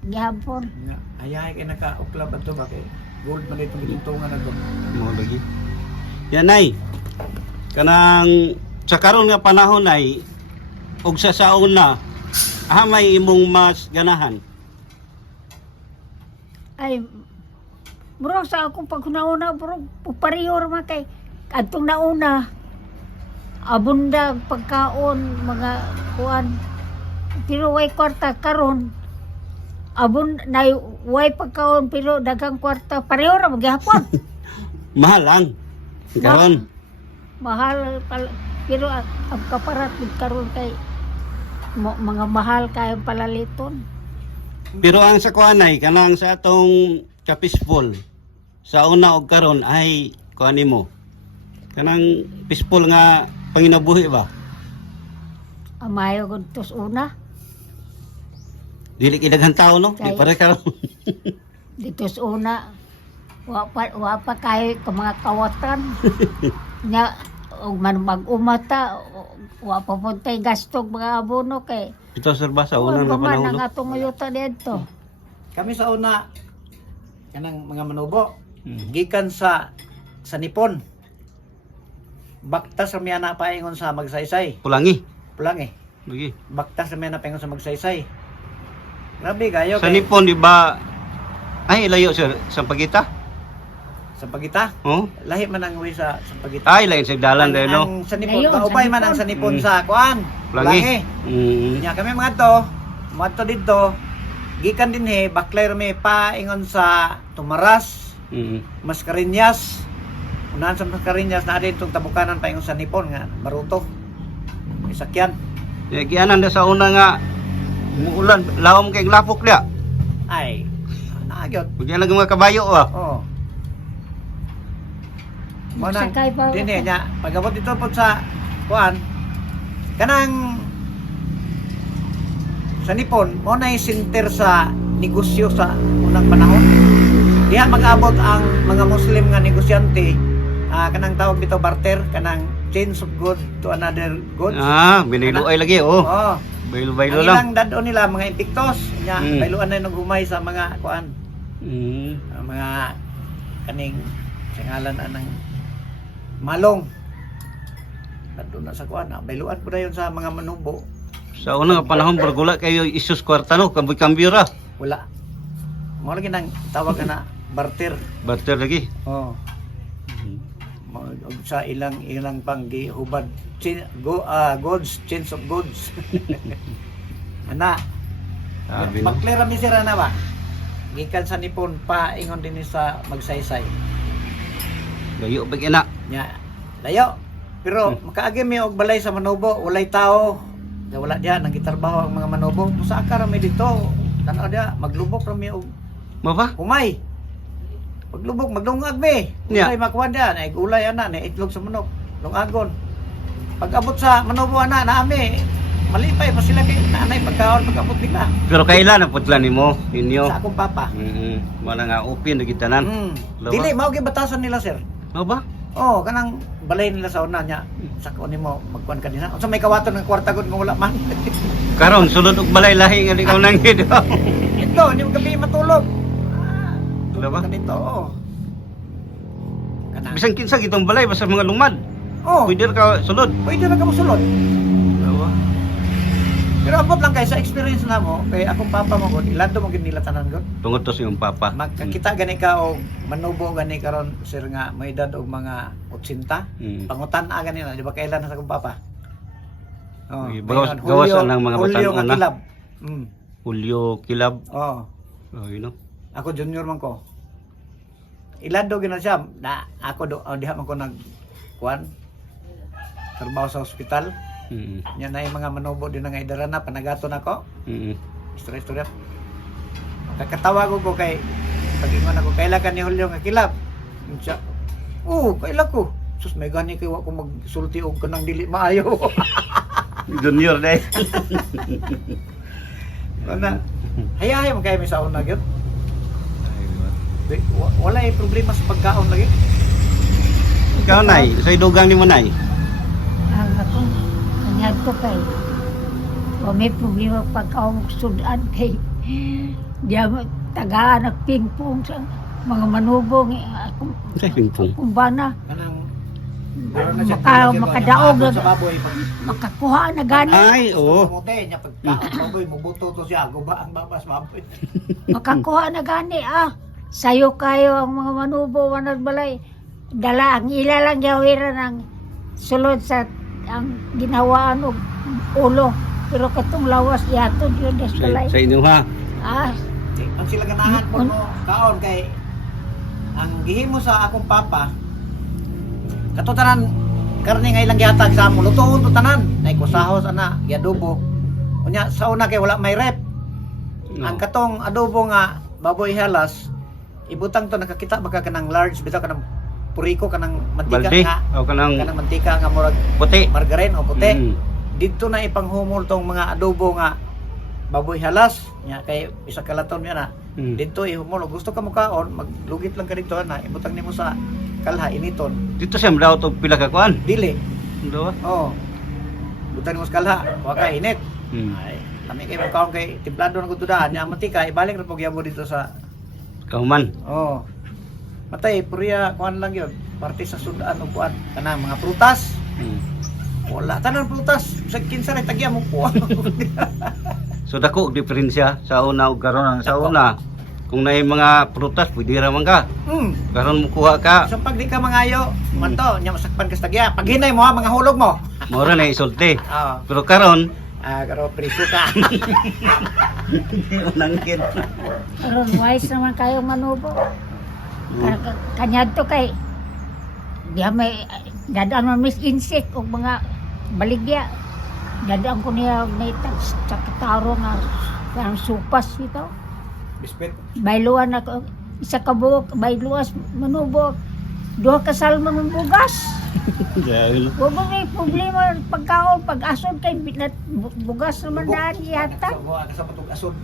gihapon. ayahay kay naka-uklab ato ba kay gold man itong gitungan ato Mo lagi. Yan nay. Kanang sa karon nga panahon ay og sa saon na may imong mas ganahan. Ay Bro, sa akong pagkunauna, bro, pareho naman kay adtong nauna, abunda pagkaon, mga kuan. Pero way kwarta karon. Abon na way pagkaon pero dagang kwarta pareho ra magyapon. Mahal lang. Karon. Mahal pala, pero ang kaparat karon kay mga mahal kay palaliton. Pero ang sa kuanay kanang sa atong ka-peaceful sa una og karon ay kuani mo. Kanang peaceful nga panginabuhi ba? Amayo gud tos una. Dili kidaghan tao no? Di Kay- pare karon. Dito sa una, wa pa kayo ka mga kawatan. Nya, og man mag-umata, wa pa puntay gastog mga abono kay. Ito sir ba sa unang nga panahon? Ang no? atong uyota dito. Kami sa una, kanang mga manubo, Hmm. gikan sa Nipon. Baktas rami na paingon sa magsaysay. Pulangi. Pulang eh. Lagi. Baktas rami na paingon sa magsaysay. Grabe kayo Sa Nippon di ba ay layo sir sa Pagita? sa Pagita. Oh? Lahi man ang uwi sa Pagita. Ay lain sa dalan dahil no. Ang sa Nipon, Ngayon, sa kaupay man Nipon. ang sa Nipon Hmm. sa kuan. Pulangi. Nya kami mga to dito. Gikan din baklay rami paingon sa Tumaras, Mascareñas. Unahan sa Mascareñas na din itong tabukanan paingon sa Nipon nga Baruto. May sakyan. Gianan na sa una nga umuulan, lawom kay lapok dia. Ay, naagyot. Bigyan lang mga kabayo ba? Oo. Manang Magsakay pa din ako. nya pagabot dito po sa kuan kanang sa Nipon mo na center sa negosyo sa unang panahon. Diha mag-abot ang mga Muslim nga negosyante kanang tawag dito barter kanang change of good to another good. Ah, biniluay lagi oh. Oo. Baylo-baylo Ang lang. ilang dadon nila mga impiktos nya Mm. bayluan na nagumay sa mga kuan mga kaning singalan anang malong dadon na sa kuan bayluan po na yun sa mga manubo Sa una nga panahon bergula kayo isus kwarta no, kambi-kambi ra. wala mo lagi nang tawag na barter. Barter lagi. Oh. Sa ilang pang gihubad goods, change of goods. Ana. Sabi no. Paklera mi sira na ba? Gikan sa Nipon pa ingon din sa magsaysay. Layo big ina. Nya layo. Pero makaagi mi og balay sa Manubo, walay tao. Ya wala diha nang gitarbaho ang mga Manubo. Musa ka ra mi dito. Tan-aw diha maglubok ra mi og Mo ba? humay. Paglubok, maglungag be. Nya. Ulay makuha diha, na gulay ana, na itlog sa manok, lungagon. Pag abot sa Manubo ana, naami, malipay pa sila kay nanay pagkaon pag abot nila. Pero kailan ang putlan nimo inyo? Sa akong papa. Mo na nga open na gitanan. Mm. Lawa. Dili mao gyud batasan nila sir. Mo ba? Oh, kanang balay nila sa una niya. Sa kuan nimo magkuan ka dinha. Unsa may kawaton ng kwarta gud nga wala man. Karon sulod og balay lahi nga ikaw nang gid. Ito, yung gabi matulog. Lawa. Kanito, oh. Kanang. Bisan kinsa gitong balay basta mga lumad. Oh, Pwede ka sulod. pwede na ka mosulod. Lawa. Pero abot lang kay sa experience na mo, kay akong papa mo gud, ilado mo gid nila tanan gud. Tungod to sa iyong papa. Magkakita gani ka og manubo gani karon sir nga may edad og mga 80. Pangutan-a gani na, di ba kailan na sa akong papa? Oh, Okay, gawas- ngayon, gawasan ng mga Hulyo batan-on nga na. kilab. Mm. Julio Kilab. Oh, Oh, you know. ako junior man ko. Ilado gina siya na ako diha man ko nag kuan trabaho sa ospital. Nya na yung mga manubo din nga idara na panagaton ako. Istorya. Kakatawag ko kay pag-ingon ako kailan ka ni Julio nga kilab. Siya, kailan ko. Sus may gani kay wa ko magsulti og kanang dili maayo. Junior day. Ana. Hayahay man kay mi sa una gyud. Wala ay problema sa pagkaon lagi. Ikaw nay, sa idugang nimo nay. Ang ako, kanyag ko kay, o may problema pagkaong sudan kay, diya mo, tagaan at pingpong sa mga manubong, akong Sa pingpong. kumbana, Kanang makadaog na, sa baboy pag makakuha na gani, Ay, oo. kamote niya pagkaon baboy mubuto to siya guba ang babas baboy. makakuha na gani, sayo kayo ang mga manubo wanag balay. Dala ang ila lang gawiran ang sulod sa ang ginawaan og ulo. Pero katong lawas yatod yun des balay. Sa inyo ha. Ah, Ang sila ganahan po mo kaon kay ang gihimo sa akong papa kato tanan karne nga ilang gihatag sa amo lutoon to tanan nay kusahos ana giadobo unya sa una kay wala may rep ang katong adobo nga baboy halas ibutang to nakakita baka kanang large bitaw kanang puriko kanang mantika Balde nga o kanang kanang mantika nga murag puti. margarine o puti Mm. dito na ipanghumol tong mga adobo nga baboy halas nya kay isa ka laton yan na Mm. dito ihumol gusto ka mo kaon maglugit lang ka dito na ibutang nimo sa kalha initon Dito siya daw to pila ka kuan. dili Do. oh butang nimo sa kalha wa ka init Mm. ay lami kay mo kaon kay timplado na gud daan nya mantika ibalik ra pug yamo dito sa Kauman. oh matay puriya kuan lang yun parte sa sudaan ug kuan kana mga prutas Mm. wala tanan prutas sa kinsa ray tagya mo po So dako og diferensya sa una ug karon. Sa una kung naay mga prutas pwede ra man ka. Karon mo kuha ka. So pag di ka mangayo, manto, nya masakpan ka sa tagya. Pag hinay mo ha, mga hulog mo. Mao ra na isulti. Ah, Pero karon karo priso ka. nangkit. karon wise naman kayo manubo. Kanyad to kay diha may dadaan man mis insect og mga baligya. Dadaan ko niya may sakitaro nga parang supas ito. Bispit. Bailuan ako isa ka buok, bailuas manubo. Duha ka salmon ng bugas. Dahil Wa ba may problema pagkaon pag-asod kay bugas naman daan yata. Sa patog asod.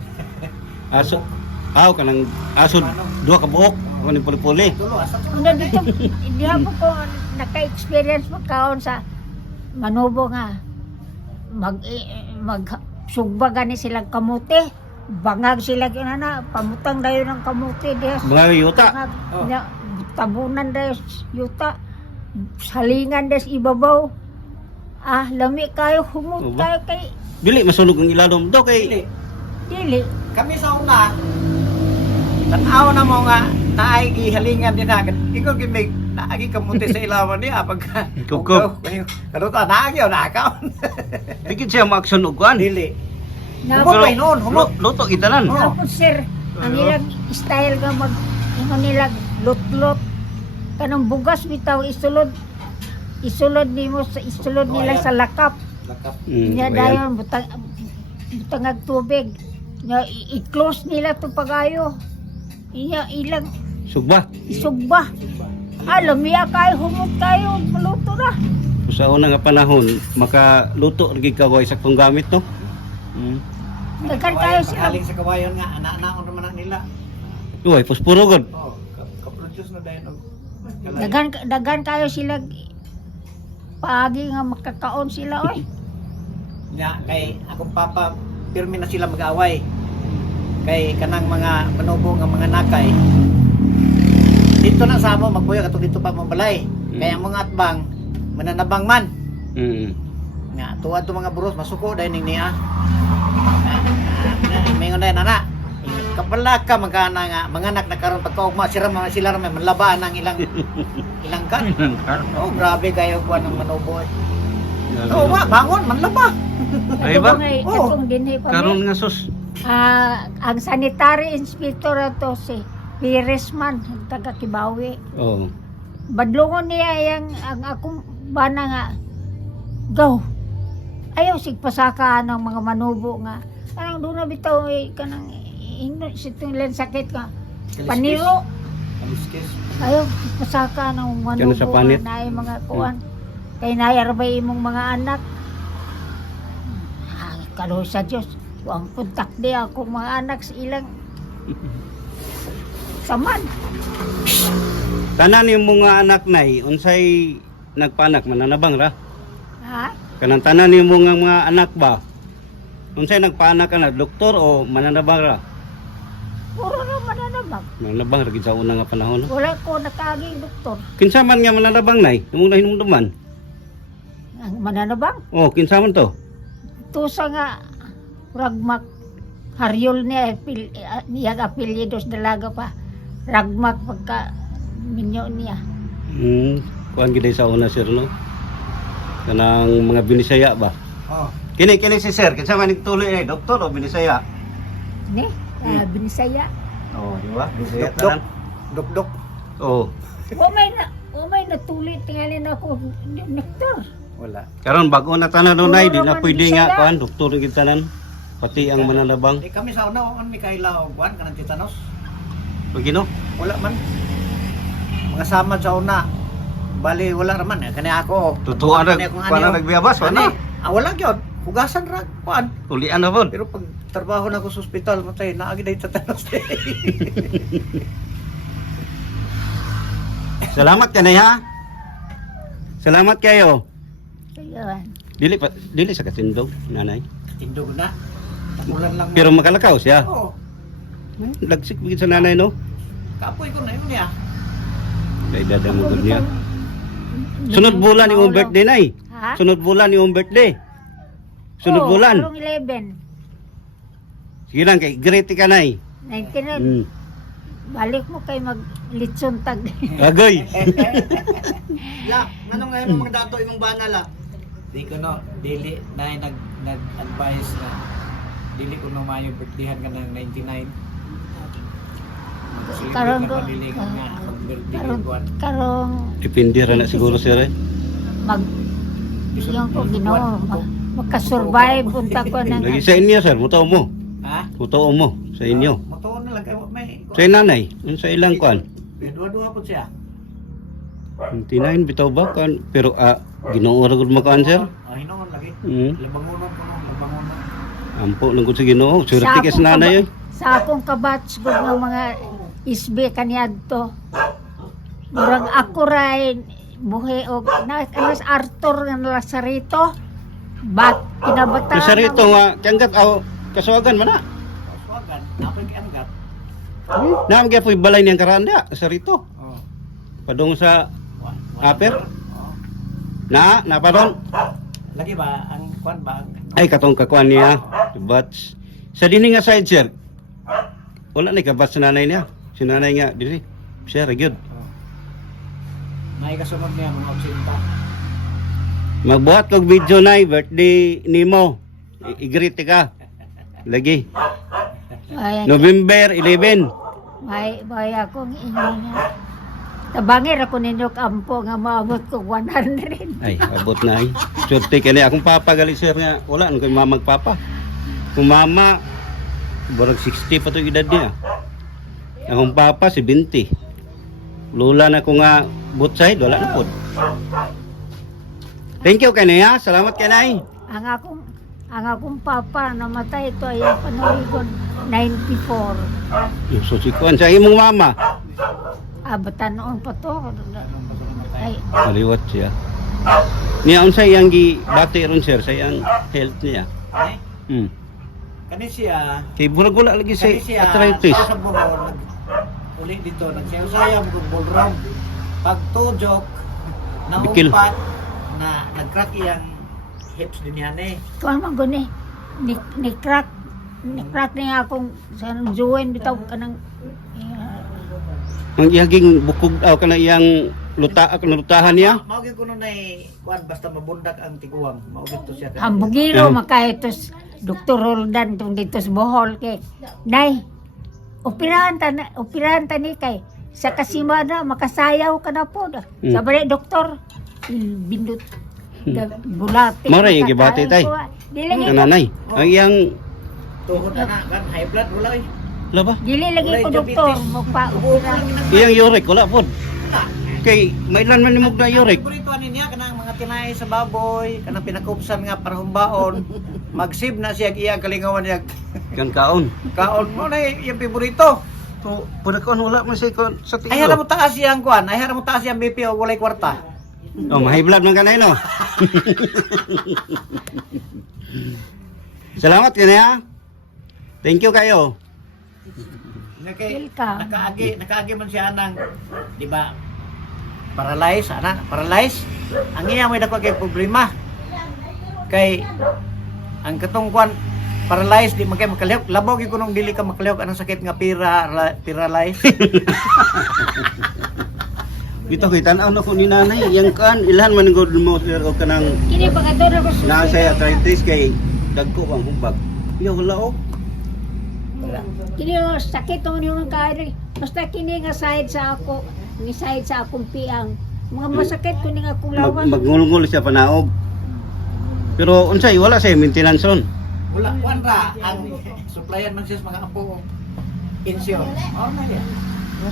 aso aw kanang aso duha ka buok ako ni puli-puli. Tulo asa to. Una dito, hindi ako ko naka-experience pagkaon sa manubo nga mag sugba gani silang kamote. Bangag sila kinana, pamutang dayo ng kamote diha. Mga yuta. Bangag, Oh. nya, tabunan dayo yuta. Salingan dayo sa ibabaw. Ah, lami kayo, humot Oba. kayo kay Dili masunog ang ilalom do kay Dili. dili. Kami sa una, tanaw na mo nga naay gihalingan din na. Ikaw gimig naagi kamunti sa ilawan niya pagka Kukup. Kadto ta naagi o nakaon. dikit siya ma-action og kuan. Dili. Na, Humot pa noon, humot. Luto itanan. Oh. Tapos sir, ang ilang style nga ang nilag lot-lot. Kanang bugas bitaw isulod nimo sa isulod nila ayan. sa lakap. Lakap. Nya ayan. dayon butang ag tubig. Nya i-close nila to pagayo. Iya ilang Sugba. isugba. Alam niya kayo humot kayo maluto na. Sa una nga panahon makaluto lagi ka sa kung gamit no. Mm. Daghan kayo sila. Haling sa kawayon nga anak-anak naman na nila. Uy, puspuro gud. Oh, ka-produce na dahil og Daghan kayo sila paagi nga makakaon sila oy. nya kay akong papa pirmi na sila mag-away. Kay kanang mga manubo nga mga nakay. Dito na sa amo magbuyo kato dito pa mabalay. Kaya ang mga atbang mananabang man. Mm. Nga tuwa to mga buros masuko dahil ning niya. Mingon dahil nana. Kapala ka magana nga manganak na karon pagkaugma sila ra may manlabaan ang ilang kan. Oh, grabe kayo kuan ng manubo. Oo, bangon manlaba. Ay ba? Oo. Katong dinhi pa Karon nga sus. ang sanitary inspector ato si Pires man taga Kibawi. Oh. Badlongon niya ang akong bana nga go. Ayaw sigpasaka ng mga manubo nga. Anong doon na bitaw kanang sitong ilang sakit nga. Paniro. Aliskis. Ayaw pasaka ng Kano sa manubo panit? nga naay mga kuan. Kay nayarbay imong mga anak. Kalo sa Diyos. Ang kontak di ako mga anak sa ilang saman. Tanan yung mga anak nay unsay nagpanak mananabang ra. Ha? Kanang tanan yung mga anak ba? Unsay nagpanak ka na doktor o mananabang ra? Puro naman na naman. Mananabang ra gid sa una nga panahon. No? Wala ko nakaging doktor. Kinsa man nga mananabang nay? Imong nahinumduman. Ang mananabang. Oh, kinsa man to? Tusa nga ragmak haryol niya niyang apelyidos dalaga pa. ragmak pagka minyo niya. Kuan gid sa una sir no. Kanang mga binisaya ba? Oh. Kini si sir, kinsa man nagtuloy ni doktor o binisaya? Ni, binisaya. Oh, di ba? Binisaya Dok-dok. tanan. Dok-dok. Oh. Umay natulit tingali na ako doktor. Wala. Karon bago na tanan nunay, di na Puro pwede naman nga Bisaya. kuan doktor gid tanan. Pati ang mananabang. Kami sa una, on Mikaela o Juan, kanang titanos. Pagino? Wala man. Mga samad sa una. Bali, wala naman. Kani ako. Totoo na Kani akong para ani, nagbiyabas Ani, wala. wala gyud. Hugasan ra kuan. Tulian na pod. Pero pag trabaho na ko sa ospital, matay naagi day tatanos. Salamat kanay ha. Salamat kayo. Ayun. Dili sa katindog nanay. Tindog na. Takulan lang. Pero makalakaw siya. Oo. Lagsik bigid sa nanay no. Kapoy ko na yun niya. Kay dada mo gud niya. Sunod bulan imong birthday nay. Ha? Sunod bulan imong birthday. Sunod Oo, bulan. karong 11. Sige lang kay great ka nay. 19. Balik mo kay maglitson tag. Agoy. La, nganong ngayon ang mga dato imong banal la? Di ko no, dili na nag-advise na dili ko no mayo birthdayhan ka ng 99. Karon ko karong Depende ra na siguro sir. mag yung ko Ginoo makasurvive unta ko Lagi nang sa inyo sir, mutuo mo. Ha? Mutuo mo sa inyo. Matuon na lang kay may. Sa nanay, sa ilang kuan. Dua-dua po siya. 29 bitaw ba kan pero Ginoo ra gud makaan sir. Hinoon lagi. Mm. Labangonon ko no, labangonon. Ampo lang gud sa Ginoo. Swerte kay sa nanay. sa akong kabatch gud nga mga isbe kaniadto. Murag ako ray buhi og nas Arthur nga Lazarito. Bat pinabata. Sa rito nga kanggat kasuwagan man na. Swagan, napay kay anggat. Naam gyud poy balay niyang karanda sa rito. Oh. Padung sa Aper? Oh. na padong. Lagi ba ang kwan ba? Ay katong kakuan niya. But sa dini nga side sir. Wala na kabat sa nanay niya. Si nanay nga diri. Sir gyud. May kasunod niya mga obsinta. Magbuhat og video na birthday nimo. I-greet ka. Lagi. Ay, November 11. may akong inyo. Tabangir ako ninyo kampo nga maabot ko 100. Ay, abot na ay. Swerte kani akong papa gali sir nga wala nang kay mamag papa. Kung mama barag 60 pa to edad niya. Akong papa 70. Lula na ko nga both side wala na pod. Thank you kanay ha. Salamat kanay. Ang akong papa namatay ito ay panurigon 94. So si kuan sa imong mama. Abatan noon pa to. Ay, Maliwat siya. Niya unsa iyang gibati ron sir sa iyang health niya. Eh? Kani siya, Kay wala lagi sa kani siya arthritis. sa Bohol, uli dito nagsayang kung ballroom. Pag tujok na Bikil. umpat na nag-crack iyang hips din yan eh. kuan man guni. Ni crack niya akong sa juwen bitaw kanang Ang iyang bukog kana iyang lutahan niya. Maugid ko nun ay kuan basta mabundak ang tiguang. Maugid to siya. hambugiro makaitos Dr. Roldan tong dito sa Bohol kay nay operahan ta ni kay sa kasimada makasayaw ka na po. Sabay doktor bindot bulate. Mara yung gibati tay. Dili lagi Kananay. Ang iyang Tuhod na kan high blood wala eh. wala ba? dili lagi ko doktor magpa-opera. Iyang uric wala pod. Kay mailan man nimog na uric. Paborito ani niya kanang mga tinay sa baboy, kanang pinakupsan nga para humbaon. Magsib na siya iyang kalingawan niya. Kan kaon. Kaon mo na iyang paborito. So, pud kaon wala man sa tinglo. Ay hara mo taas iyang kuan, ay hara mo taas iyang BP o walay kwarta. Oh, mahay blood man kanay no. Salamat kanay ha. Thank you kayo. Welcome. Nakaagi man siya nang di ba? Paralyze ana, paralyze. Ang iya may dako kay problema. Kay ang katong kuan paralyzed, di man kay makalihok. Labaw gyud kunong dili ka makalihok anong sakit nga paralyzed. Ito kita na ko ni nanay, yang kan ilhan man god mo sir o kanang Kini bagador ako na say arthritis kay dagko ang humbag. Yo wala o. Kini yung sakit mo yung kaari. Basta kini nga side sa ako, ni side sa akong piang. Mga masakit ko ni nga akong lawas. Magngulngul siya panaog. Pero unsay wala say maintenance on. Wala kuan ra ang supplyan man siya sa mga apo. Insure. Oh na yan.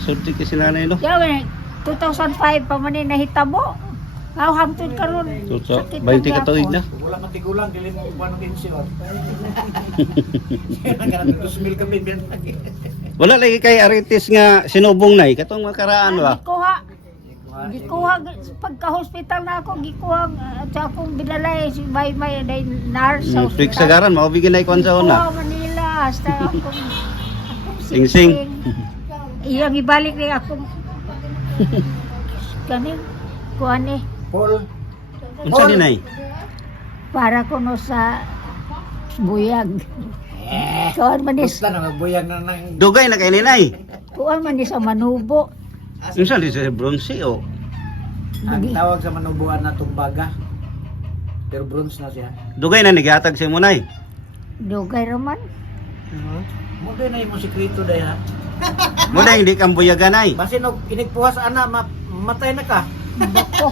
Sulti kasi nanay no. Kaya 2005 pa man ni nahitabo. Aw hangtod karon. So 20 ka tuig na. Wala man tigulang dili mo kuan og insure. Kaya nang 2,000 ka bilbian. Wala lagi kay arthritis nga sinubong nay katong makaraan ba. Gikuha pagka-hospital na ako, gikuha sa akong binalay si Maymay day nurse sa Fix sa garan mao bigyan nay kon sa una. Gikuha Manila hasta akong Sing-sing. Iyang ibalik ni akong kaning kuan eh Paul, Unsa ni nay? para kuno sa buyag. Kuan man is basta na magbuyag na nang Dugay na kay ni nay. kuan man is sa manubo. Unsa di sa bronze o. ang tawag sa manubuan na tumbaga. Pero bronze na siya. Dugay na nigatag sa mo nay. Dugay raman. Mo din na imong sikreto day ha. Mo na hindi kang buyagan nay. Basin og inigpuhas ana matay na ka. Bako.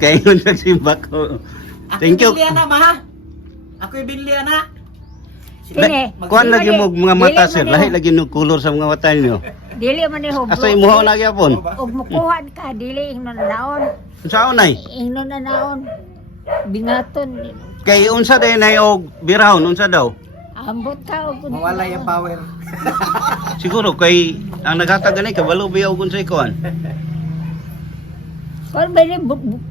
Kay yun nagsimbak ko. Thank you. Ako na ma ha. Ako ibinli na. Kini, Kuan lagi mo mga mata sir, Dili lahi man lagi no color sa mga mata niyo. Dili man ni hublo. Asa imuha na gyapon. Og mukuha ka dili ingnon na naon. Unsa nay? Ingnon na naon. Bingaton. Kay unsa day nay og birahon unsa daw? Ambot ka og Mawala yung power. Siguro kay ang naghatag ganay kabalo biyaw kun sa ikuan. Kon ba ni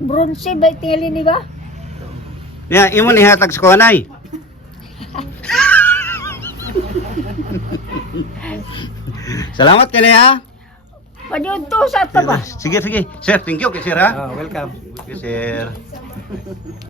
bronze ba tili ni ba? Ya, imo ni hatag sa kuanay. Salamat kani ha. Padiunto sa ta ba? Sige sige. Sir, thank you kay sir ha. Oh, welcome. Kay sir.